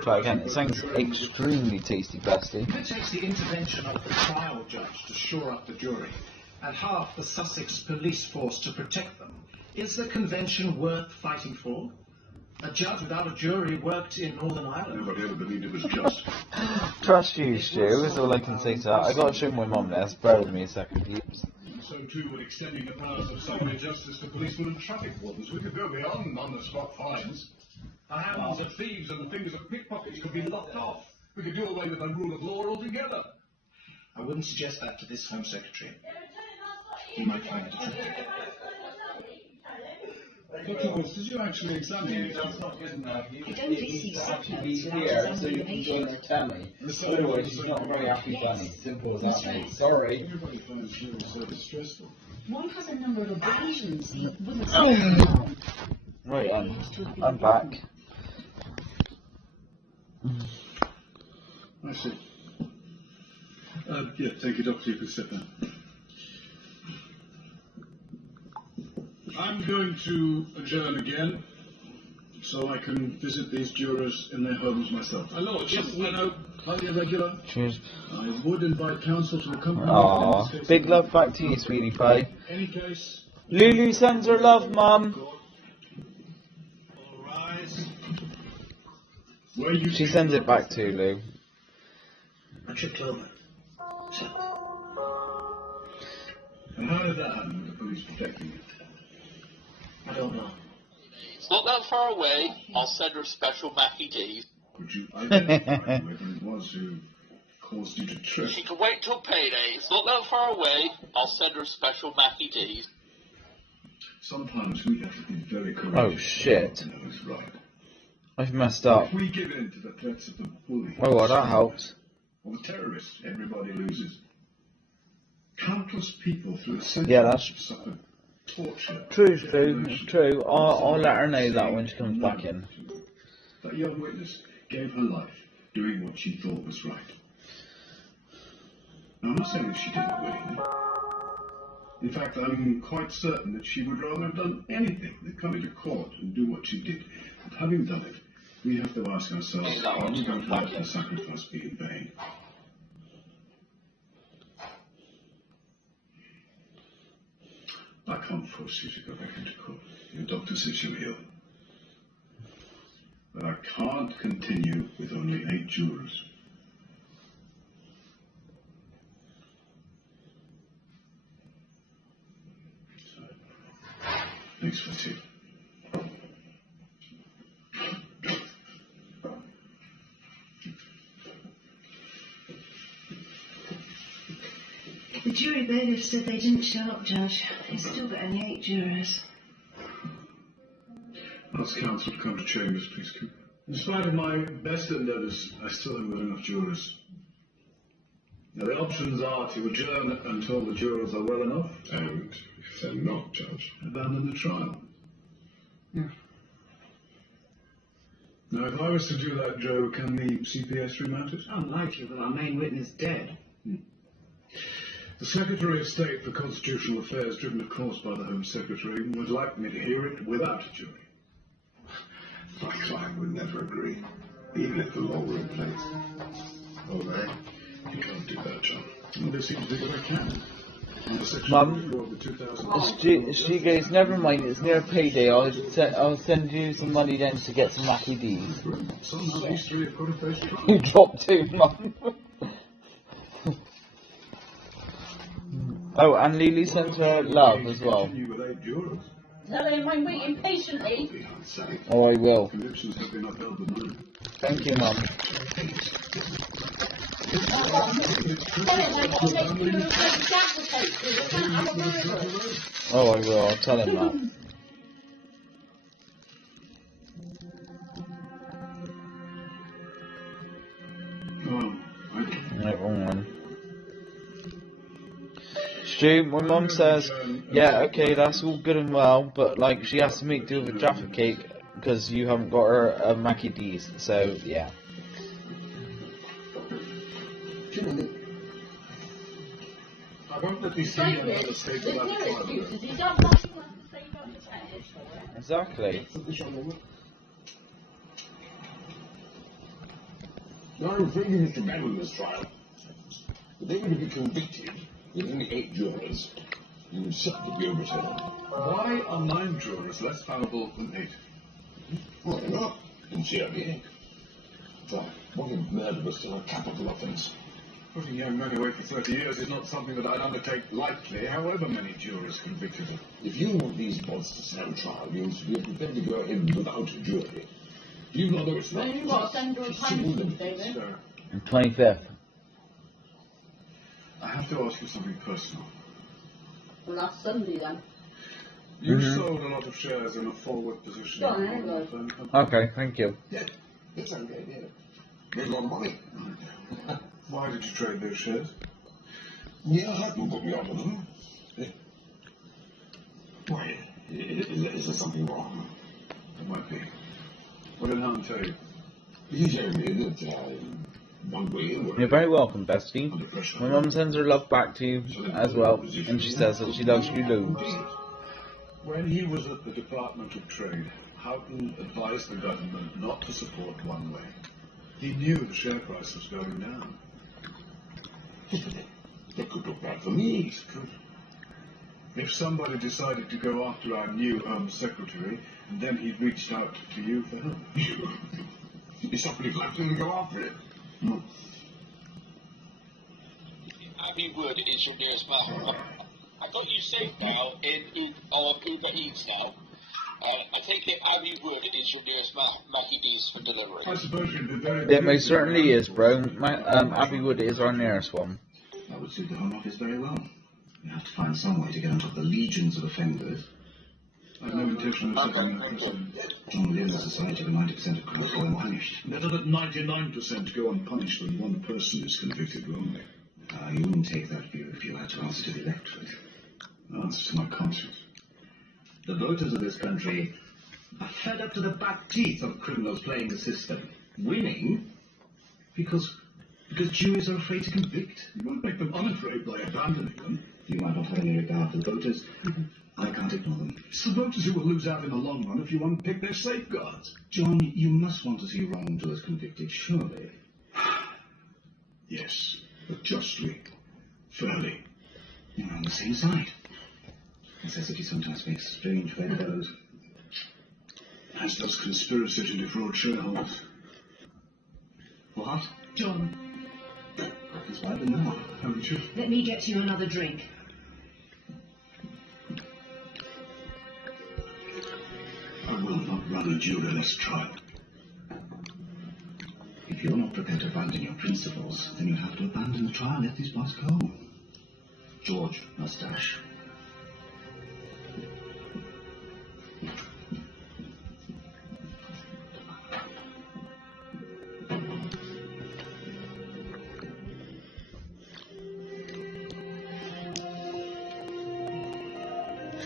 Try again. It sounds extremely tasty, bestie. If it takes the intervention of the trial judge to shore up the jury, and half the Sussex police force to protect them, is the convention worth fighting for? A judge without a jury worked in Northern Ireland. Nobody ever believed it was just. Trust you, Stu, is all I can say to that. I gotta show my mum this. Bear with me a second, peeps. So too would extending the powers of summary justice to policemen and traffic wardens. We could go beyond on-the-spot fines. The hands of thieves and the fingers of pickpockets could be locked off. We could do away with the rule of law altogether. I wouldn't suggest that to this Home Secretary. You might find it attractive. Dr. Woods, did you actually examine it? You don't receive supplements Here, so you can join the telly. Otherwise, she's not a very happy bunny. Simple as that, mate. Sorry. Everybody finds human service stressful. One has a number of abrasions. He wouldn't Right, I'm back. I see. Yeah, thank you, Doctor. You can sit down. I'm going to adjourn again, so I can visit these jurors in their homes myself. I know, yes, I know, highly irregular. Cheers. I would invite counsel to accompany me. Aww. Big love back to you, sweetie pie. In any case, Lulu sends her love, Mum. all rise. Where you She sends it back to Lou. I tripped over. And how did that happen with the police protecting you? I don't know. It's not that far away. I'll send her special Mackie D's. Could you identify whoever it was who caused you to trip? She can wait till payday. It's not that far away. I'll send her special Mackie D's. Sometimes we have to be very courageous. Oh shit. To know who's right. I've messed up. If we give in to the threats of the bully, Oh, well, that helps. or the terrorists, everybody loses. Countless people through a century Yeah, that's suffered torture. true, Stu. True. I'll let her know that when she comes back in. That young witness gave her life doing what she thought was right. Now, I'm not saying that she didn't willingly. In fact, I'm quite certain that she would rather have done anything than come into court and do what she did. But having done it, we have to ask ourselves, are we going to let the sacrifice be in vain? I can't force you to go back into court. Your doctor says you're ill. But I can't continue with only 8 jurors. Thanks for tea. The jury bailiff said they didn't show up, Judge. He's still got only 8 jurors. Ask counsel to come to chambers, please, Cooper. In spite of my best endeavours, I still haven't got enough jurors. Now, the options are to adjourn until the jurors are well enough, and if they're not, Judge, abandon the trial. Yeah. Now, if I was to do that, Joe, can the CPS remount it? Unlikely with our main witness dead. The Secretary of State for Constitutional Affairs, driven of course by the Home Secretary, would like me to hear it without a jury. My client would never agree, even if the law were in place. Oh, right. You can't do that, John. Well, there seems to be what I can. Mum, she goes, never mind, it's near payday. I'll send you some money then to get some Mackie D's. Somehow these 3 have got a face to You dropped 2, Mum. Oh, and Lily sent her love as well. Tell him I'm waiting patiently. Oh, I will. Conditions have been upheld with money. Thank you, Mum. Oh, I will. I'll tell him that. No, wrong one. Stu, my mum says, yeah, okay, that's all good and well, but like she has to make do with a Jaffa cake because you haven't got her a Mackie D's. So yeah. I won't let me see you on the stage without a Exactly. Now, I'm afraid you must abandon this trial. If they were to be convicted with only 8 jurors, you would certainly be overturned. Why are 9 jurors less valuable than 8? Well, they're not, sincerely. Why, what if murder was still a capital offence? Putting young men away for 30 years is not something that I'd undertake lightly, however many jurors convicted them. If you want these bods to stand trial, you must be prepared to go ahead without a jury. Even although it's not You've got to send her a time, David. 25th. I have to ask you something personal. Well, that's Sunday then. You sold a lot of shares in a forward position. Go on, anyway. Okay, thank you. Yeah, it's okay, yeah. There's a lot of money. Why did you trade those shares? Yeah, I haven't put me on with them. Why, is there something wrong? There might be. What did Helen tell you? He told me that one way You're very welcome, bestie. My mum sends her love back to you as well, and she says that she loves you loads. When he was at the Department of Trade, Houghton advised the government not to support one way. He knew the share price was going down. They could look bad for me. It's true. If somebody decided to go after our new Home Secretary, and then he reached out to you for help. If somebody left him to go after it. Abbey Wood is your nearest market. I thought you saved now in Uber Eats now. I take it Abbey Wood is your nearest Mackie D's for delivery. I suppose you'd be very... It most certainly is, bro. Abbey Wood is our nearest one. That would suit the Home Office very well. You have to find some way to get on top of the legions of offenders. I have no intention of setting that precedent. John Williams Society where 90% of crimes go unpunished. Better that 99% go unpunished when one person is convicted wrongly. You wouldn't take that view if you had to answer to the electorate. Answer to my conscience. The voters of this country are fed up to the back teeth of criminals playing the system. Winning because juries are afraid to convict. You won't make them unafraid by abandoning them. You might not have any regard for the voters. I can't ignore them. It's the voters who will lose out in the long run if you unpick their safeguards. John, you must want to see wrongdoers convicted, surely. Yes, but justly, fairly. You're on the same side. Necessity sometimes makes strange bedfellows. As does conspiracy to defraud shareholders. What? John. That's why I've been now, haven't you? Let me get you another drink. I will not run a juryless trial. If you're not prepared to abandon your principles, then you have to abandon the trial. Let these boys go. George Mustache.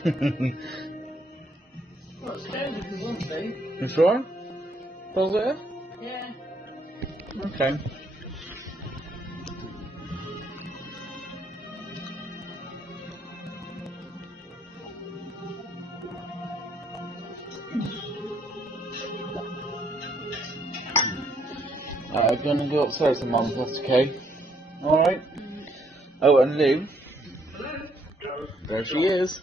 Well, it's good if you want to. You sure? Positive? Yeah. Okay. I'm gonna go upstairs and Mum, that's okay. Alright. Oh, and Lou. There she is.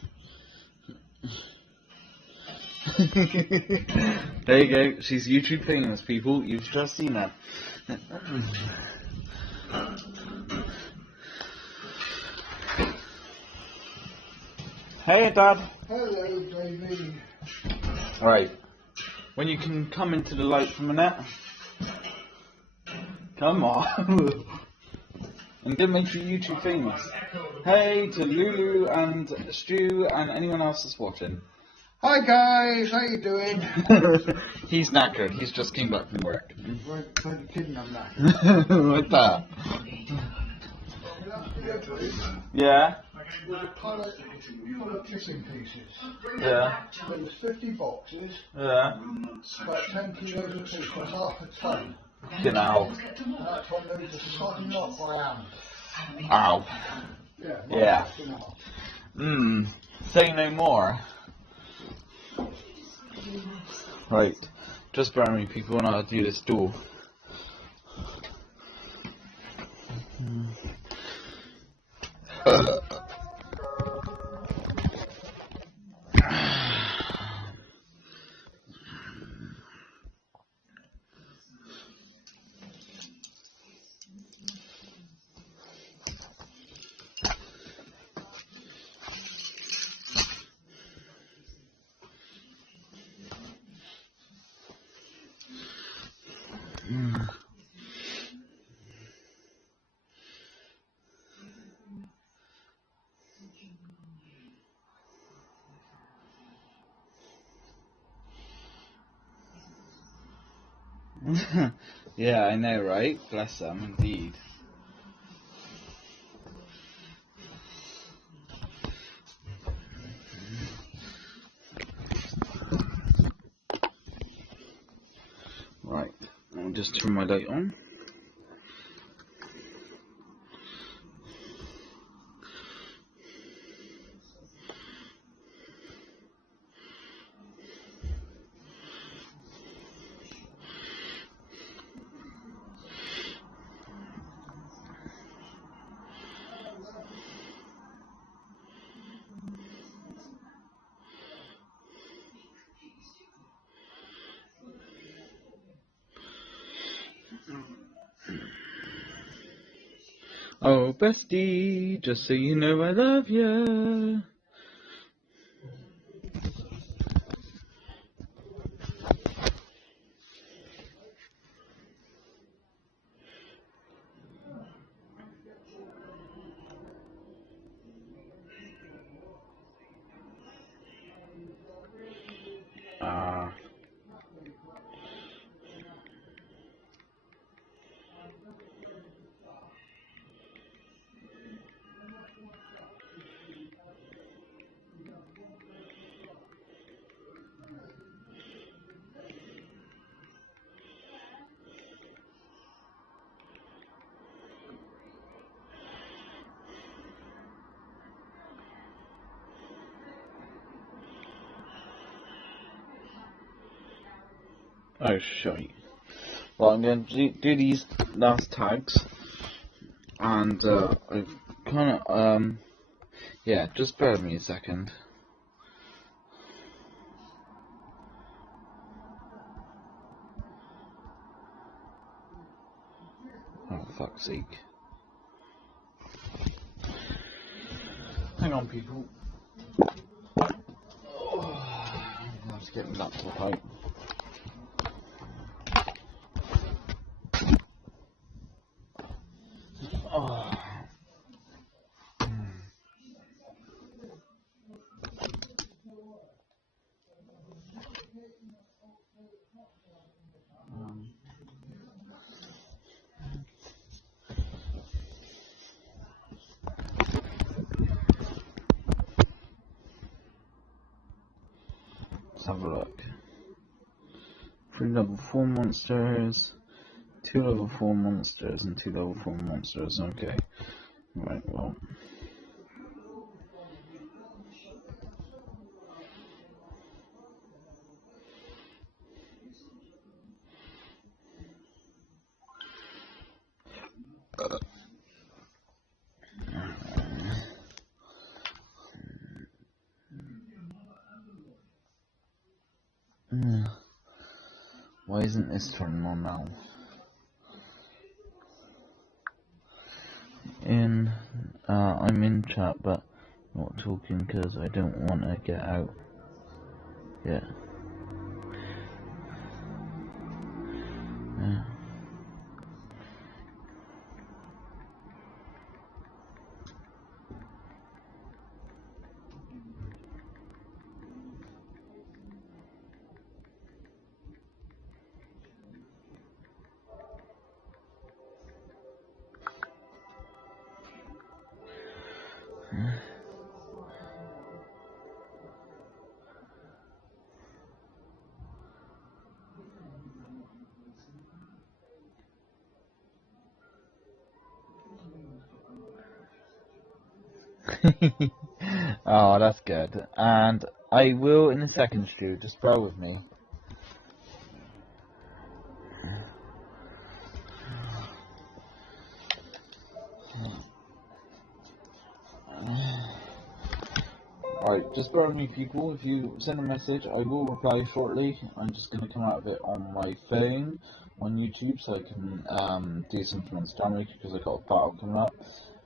There you go. She's YouTube famous, people. You've just seen her. Hey, Dad. Hello, baby. Right. When you can come into the light for a minute. Come on. I'm going to make you YouTube famous. Hey to Lulu and Stu and anyone else that's watching. Hi guys, how you doing? He's knackered. He's just came back from work. Right, kind of kidding, I'm not. Like that. Yeah. There's a pallet full of kissing pieces. Yeah. There's 50 boxes. Yeah. About 10 kilos of fish for half a ton. Genau. That's what those are starting off by hand. Ow. Yeah. Say no more. Right. Just bear with me, people, when I do this duel. Yeah, I know, right? Bless them, indeed. Right, I'll just turn my light on. Oh, bestie, just so you know I love you. Oh, shite. Well, I'm going to do these last tags, and I've kind of, yeah, just bear with me a second. Oh, fuck's sake. Hang on, people. Oh, I'm going to get my laptop out. Oh. Let's have a look. 3 level 4 monsters, 2 level 4 monsters, and 2 level 4 monsters. Okay. Right, well. Why isn't this turning on now? I'm in chat, but not talking because I don't want to get out. Yeah. Yeah. Oh, that's good. And I will in a second, Stu. Just bear with me. Alright, just bear with me, people. If you send a message, I will reply shortly. I'm just going to come out of it on my phone on YouTube so I can do something on Stammer because I got a battle coming up.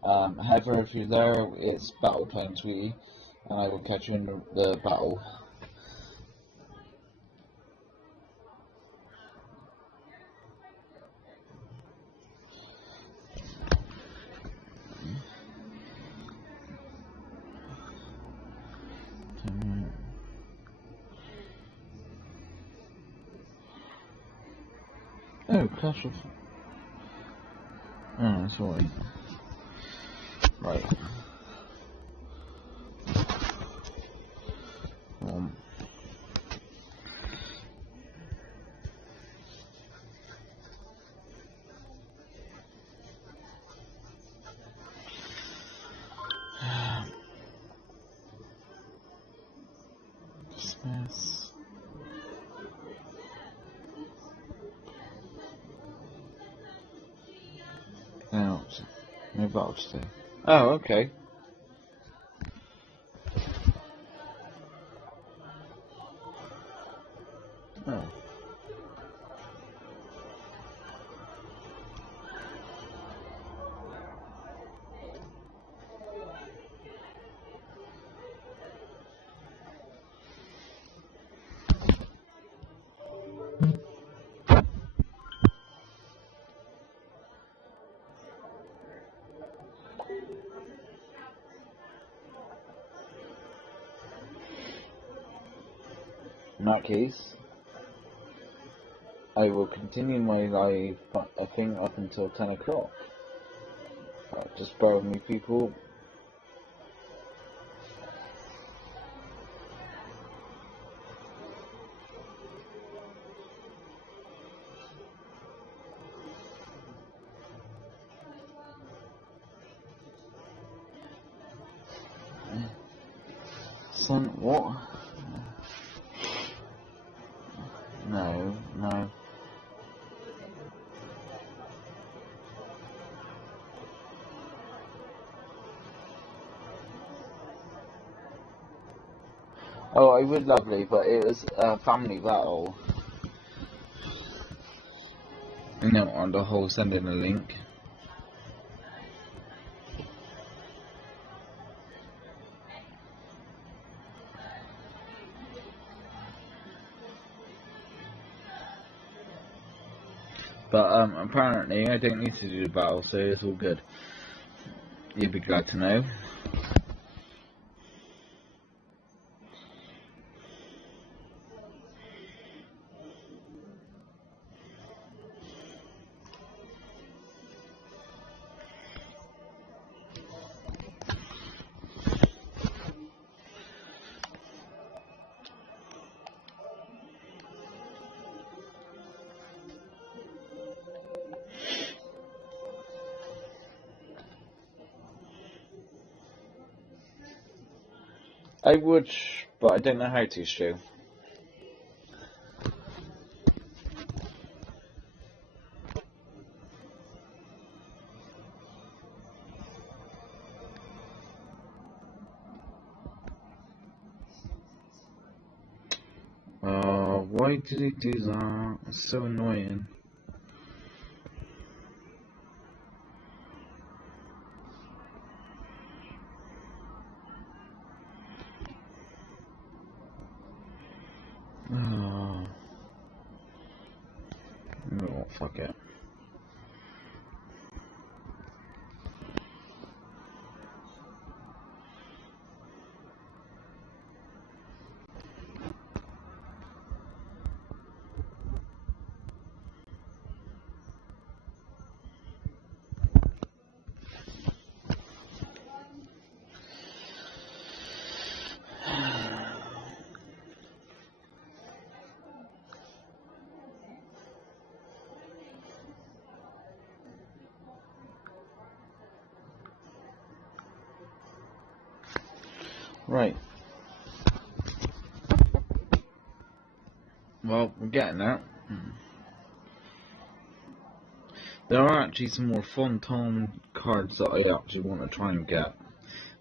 Heather, if you're there, it's battle time, sweetie, and I will catch you in the battle. Oh, Clash of... Oh, that's alright. Right. Dismiss. Out. No battle today. Oh, okay. Oh. In that case, I will continue my live, I think, up until 10 o'clock. Just bear with me, people. Son, what? No, no. Oh, I would, lovely, but it was a family battle. No, on the whole, send in a link. But apparently I don't need to do the battle, so it's all good. You'd be glad to know. I would, but I don't know how to, Stu. Why did he do that? It's so annoying. Oh, fuck it. Right. Well, we're getting there. There are actually some more Fontaine cards that I actually want to try and get,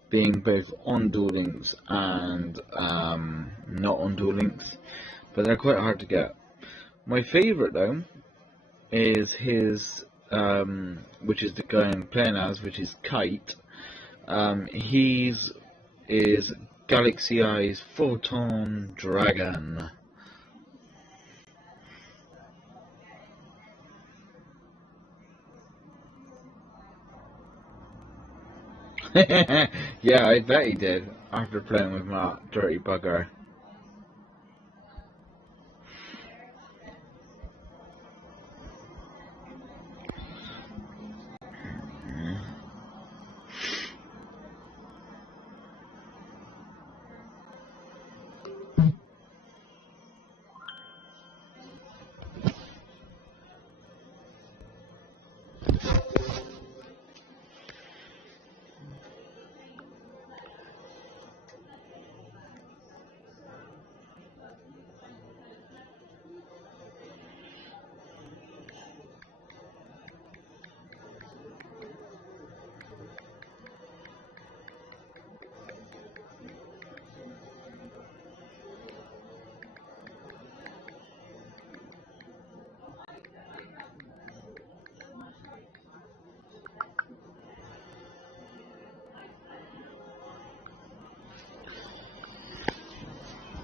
being both on Duel Links and not on Duel Links, but they're quite hard to get. My favourite though is his, which is the guy I'm playing as, which is Kite. He's is Galaxy Eyes Photon Dragon. Yeah, I bet he did, after playing with Matt, dirty bugger.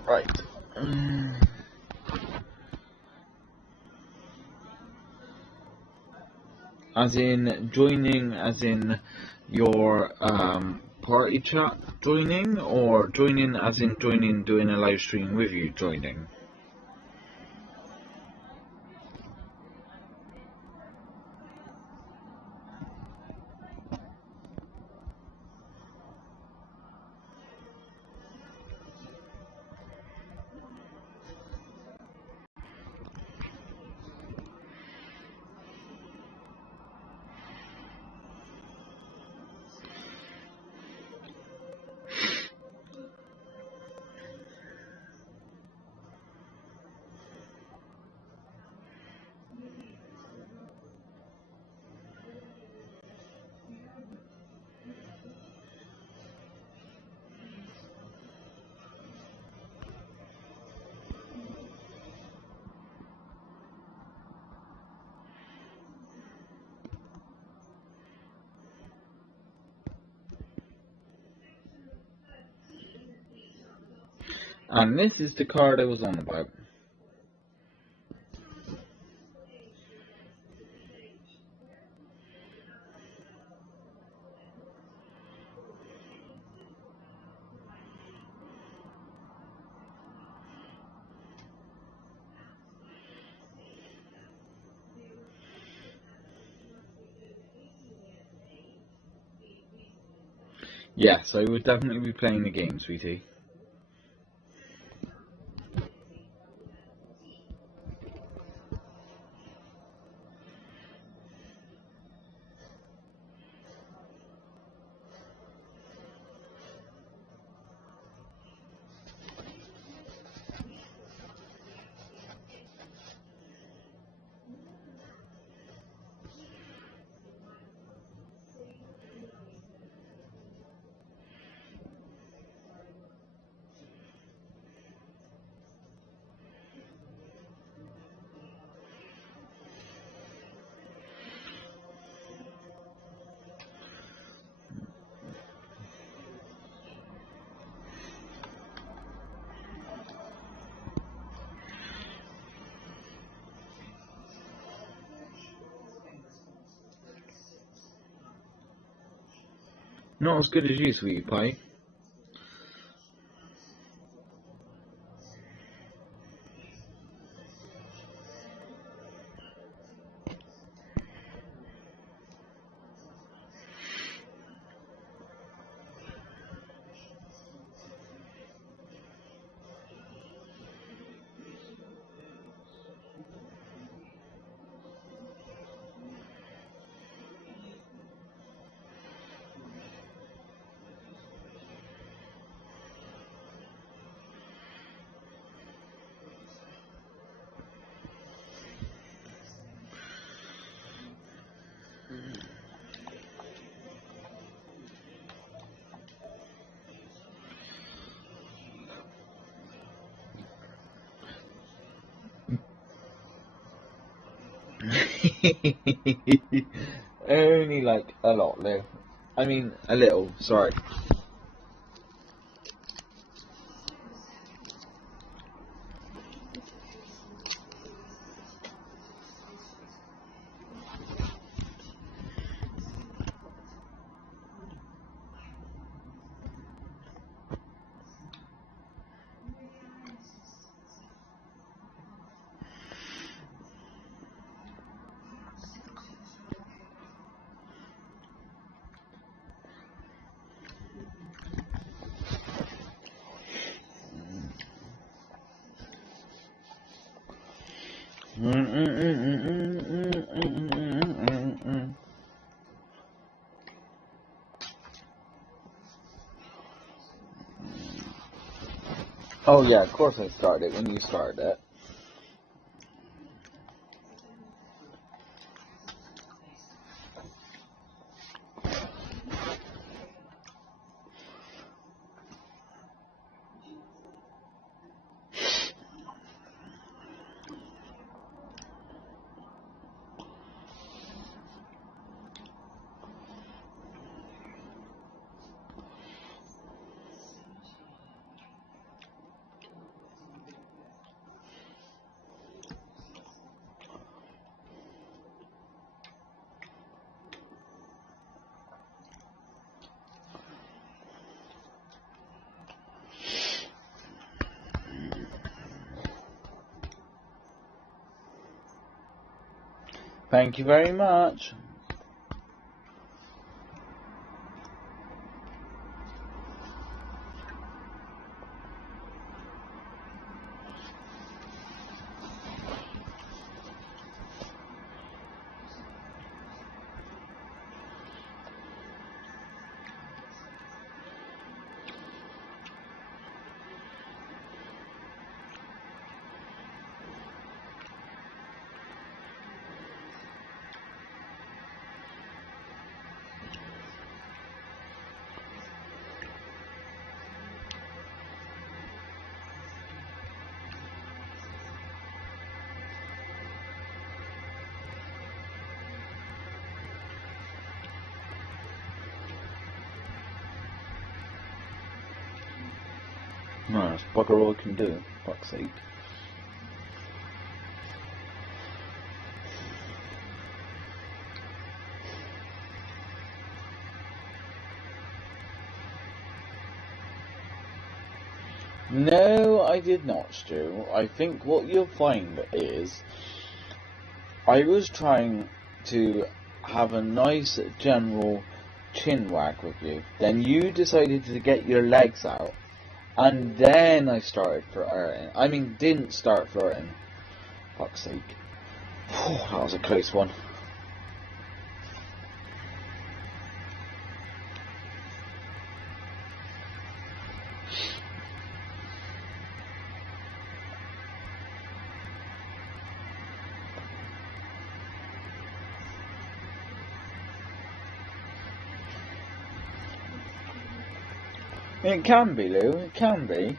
Right. As in joining, as in your party chat joining, or joining as in joining, doing a live stream with you joining? And this is the card I was on about. Yes, I would definitely be playing the game, sweetie. Not as good as you, sweetie pie. Only like a lot, Lou. I mean, a little, sorry. Oh yeah, of course I started it when you started it. Thank you very much. No, it's bugger all I can do, for fuck's sake. No, I did not, Stu. I think what you'll find is, I was trying to have a nice general chin wag with you. Then you decided to get your legs out. And then I started flirting. I mean, didn't start flirting. Fuck's sake. That was a close one. It can be, Lou. It can be.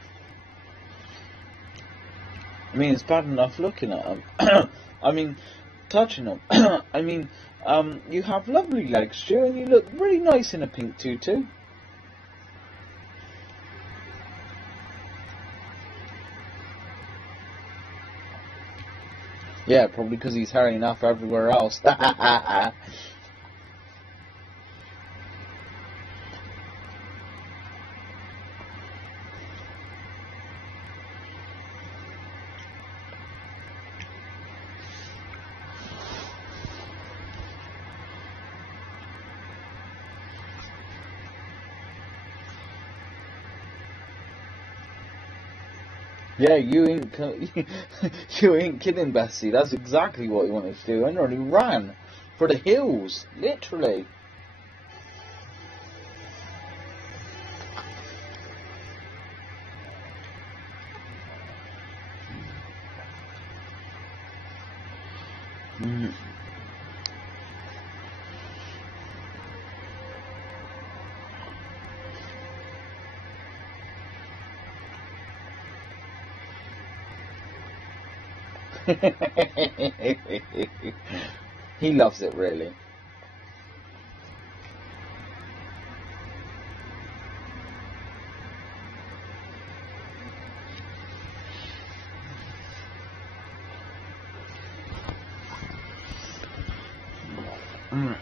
I mean, it's bad enough looking at them. I mean, touching them. I mean, you have lovely legs, Stu, and you look really nice in a pink tutu. Yeah, probably because he's hairy enough everywhere else. Yeah, you ain't you ain't kidding, Bessie. That's exactly what he wanted to do. I nearly ran for the hills, literally. Mm. He loves it, really. Mm.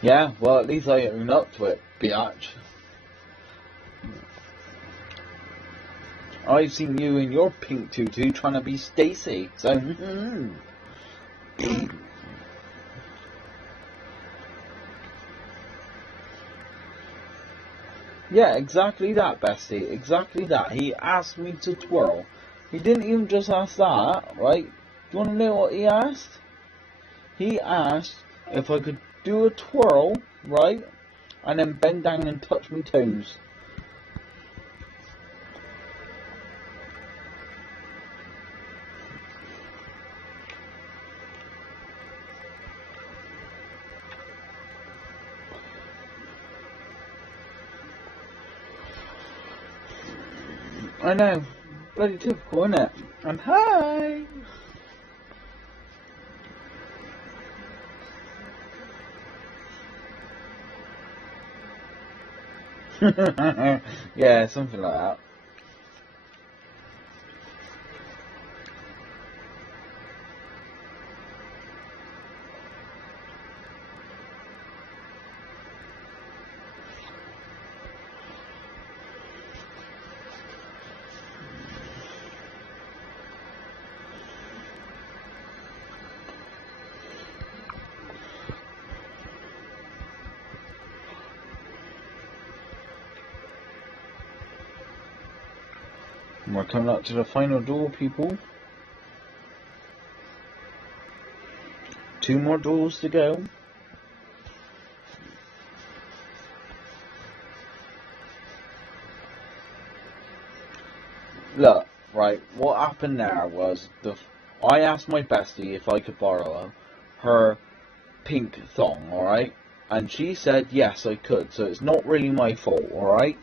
Yeah, well, at least I own up to it, biatch. I've seen you in your pink tutu trying to be Stacy, so yeah, exactly that, Bessie, exactly that. He asked me to twirl. He didn't even just ask that, right? Do you want to know what he asked? He asked if I could do a twirl, right? And then bend down and touch my toes. I know, bloody typical, isn't it? And hi! Yeah, something like that. We're coming up to the final duel, people. 2 more duels to go. Look, right, what happened there was I asked my bestie if I could borrow her pink thong, alright? And she said yes, I could, so it's not really my fault, alright?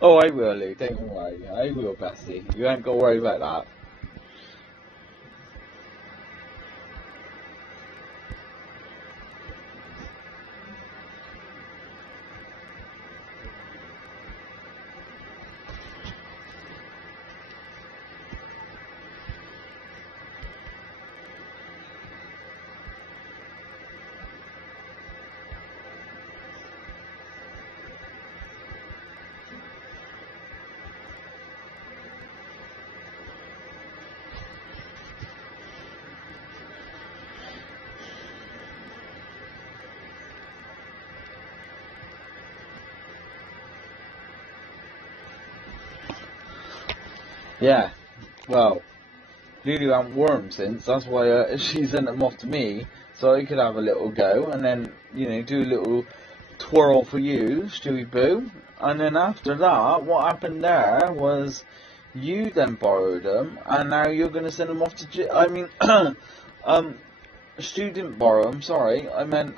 Oh, I will, Lou. Don't worry. I will, Bessie. You ain't got to worry about that. Yeah, well, Lulu hadn't worn since, that's why she sent them off to me, so I could have a little go, and then, you know, do a little twirl for you, Stewie Boo. And then after that, what happened there was you then borrowed them, and now you're going to send them off to I mean, Stu didn't borrow them, sorry. I meant,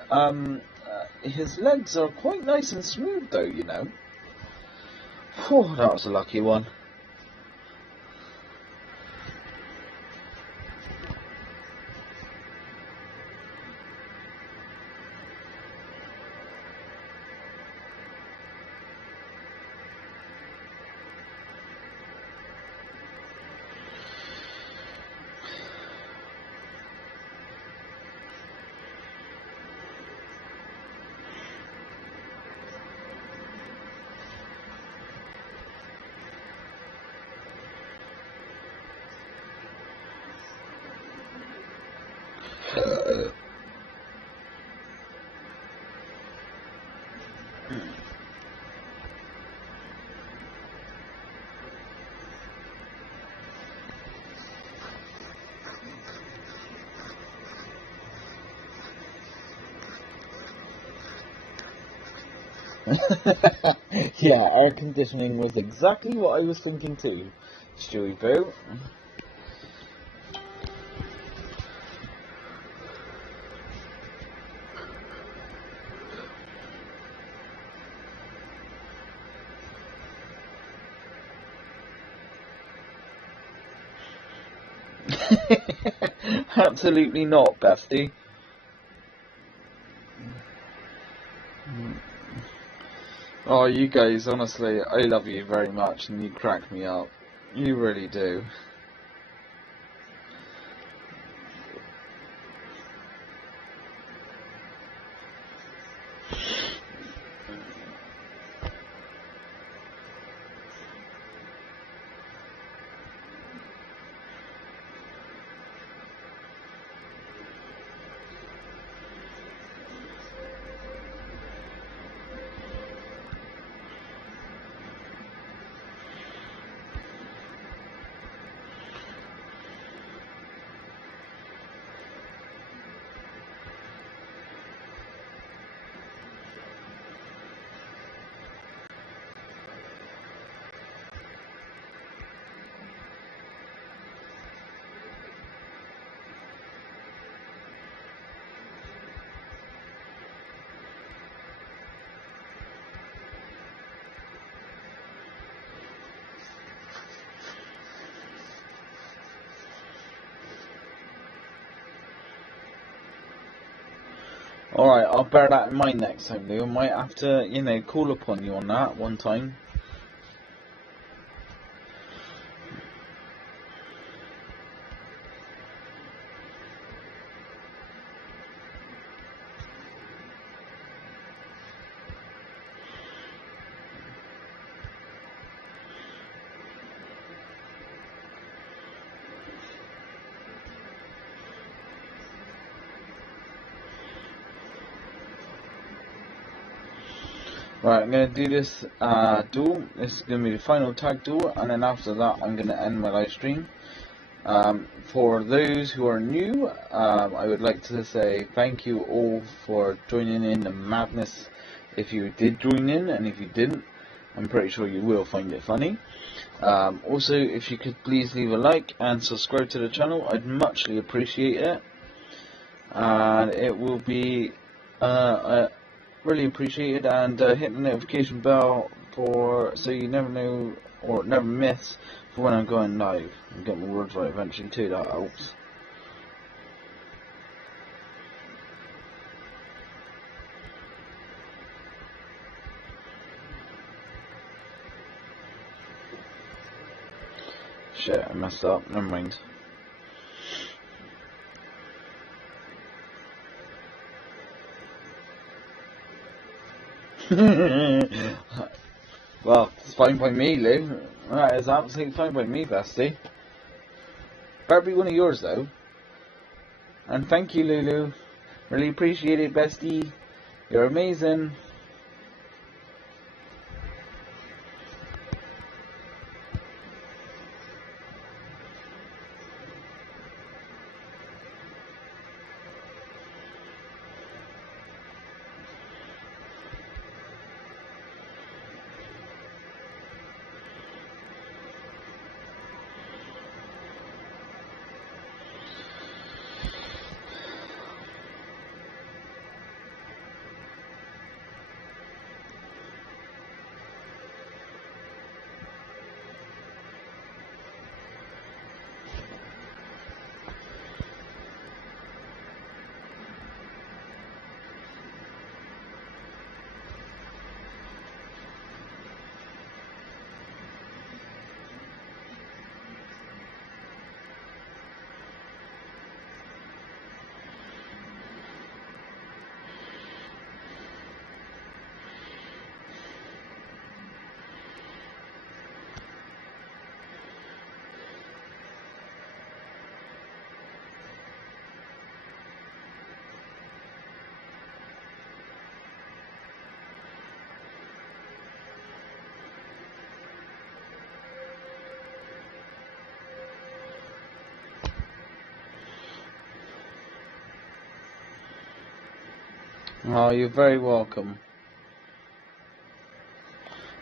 his legs are quite nice and smooth though, you know. Whew, that was a lucky one. Yeah, air conditioning was exactly what I was thinking too, Stewie Boo. Absolutely not, bestie. Oh, you guys, honestly, I love you very much, and you crack me up. You really do. Alright, I'll bear that in mind next time, Lou. I might have to, you know, call upon you on that one time. Right, I'm going to do this duel. This is going to be the final tag duel, and then after that I'm going to end my live stream. For those who are new, I would like to say thank you all for joining in the madness if you did join in, and if you didn't, I'm pretty sure you will find it funny. Also, if you could please leave a like and subscribe to the channel, I'd muchly appreciate it. And it will be really appreciated, and hit the notification bell so you never know or never miss for when I'm going live. And get my words right eventually too, that helps. Shit, I messed up, never mind. Well, it's fine by me, Lou. That is absolutely fine by me, bestie. Better be one of yours, though. And thank you, Lulu. Really appreciate it, bestie. You're amazing. Oh, you're very welcome.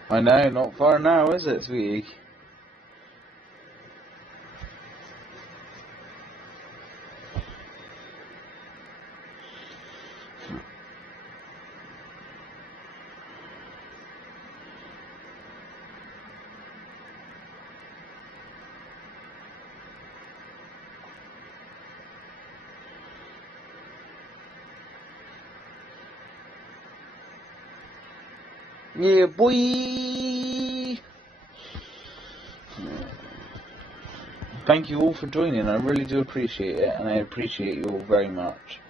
I know, not far now, is it, sweetie? Yeah, boy! Thank you all for joining, I really do appreciate it, and I appreciate you all very much.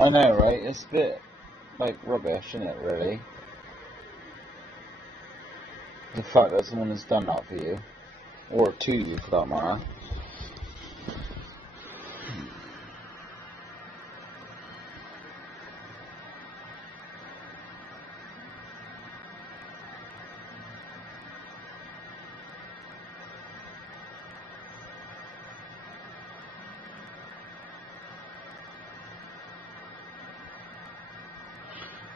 I know, right? It's a bit, like, rubbish, isn't it, really? The fact that someone has done that for you. Or to you, for that matter.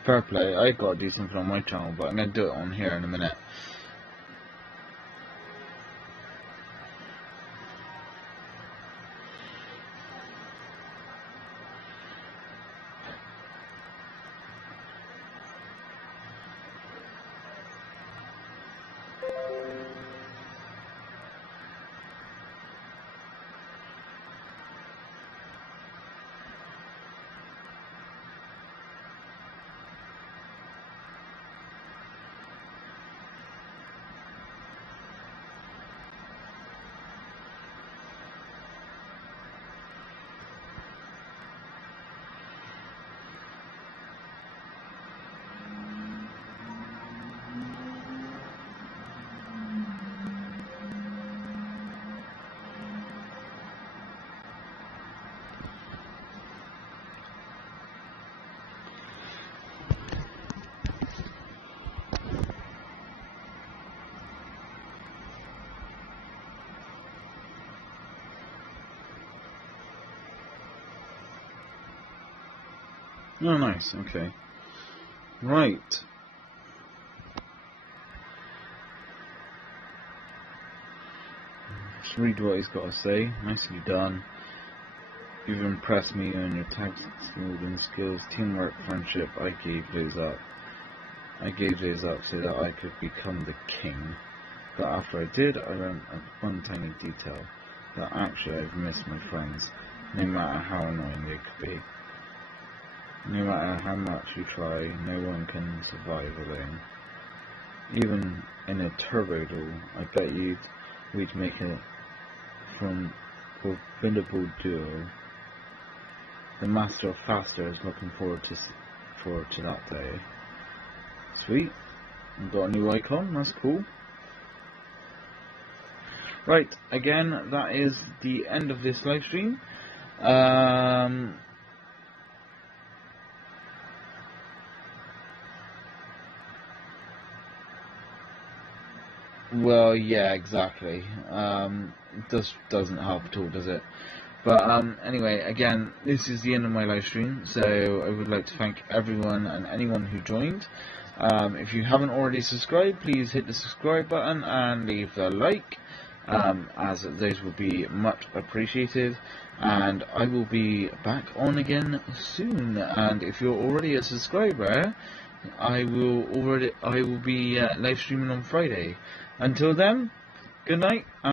Fair play, I gotta do something on my channel, but I'm gonna do it on here in a minute. Oh, nice, okay. Right. Just read what he's got to say. Nicely done. You've impressed me on your tactics and skills, teamwork, friendship. I gave those up. So that I could become the king. But after I did, I learned one tiny detail. That actually I've missed my friends, no matter how annoying they could be. No matter how much you try, no one can survive alone. Even in a turbo duel, I bet we'd make a formidable duo. The Master of Faster is looking forward to that day. Sweet. I've got a new icon, that's cool. Right, again, that is the end of this live stream. Well, yeah, exactly. It doesn't help at all, does it? But anyway, again, this is the end of my live stream, so I would like to thank everyone and anyone who joined. If you haven't already subscribed, please hit the subscribe button and leave the like, as those will be much appreciated. And I will be back on again soon. And if you're already a subscriber, I will be live streaming on Friday. Until then, good night.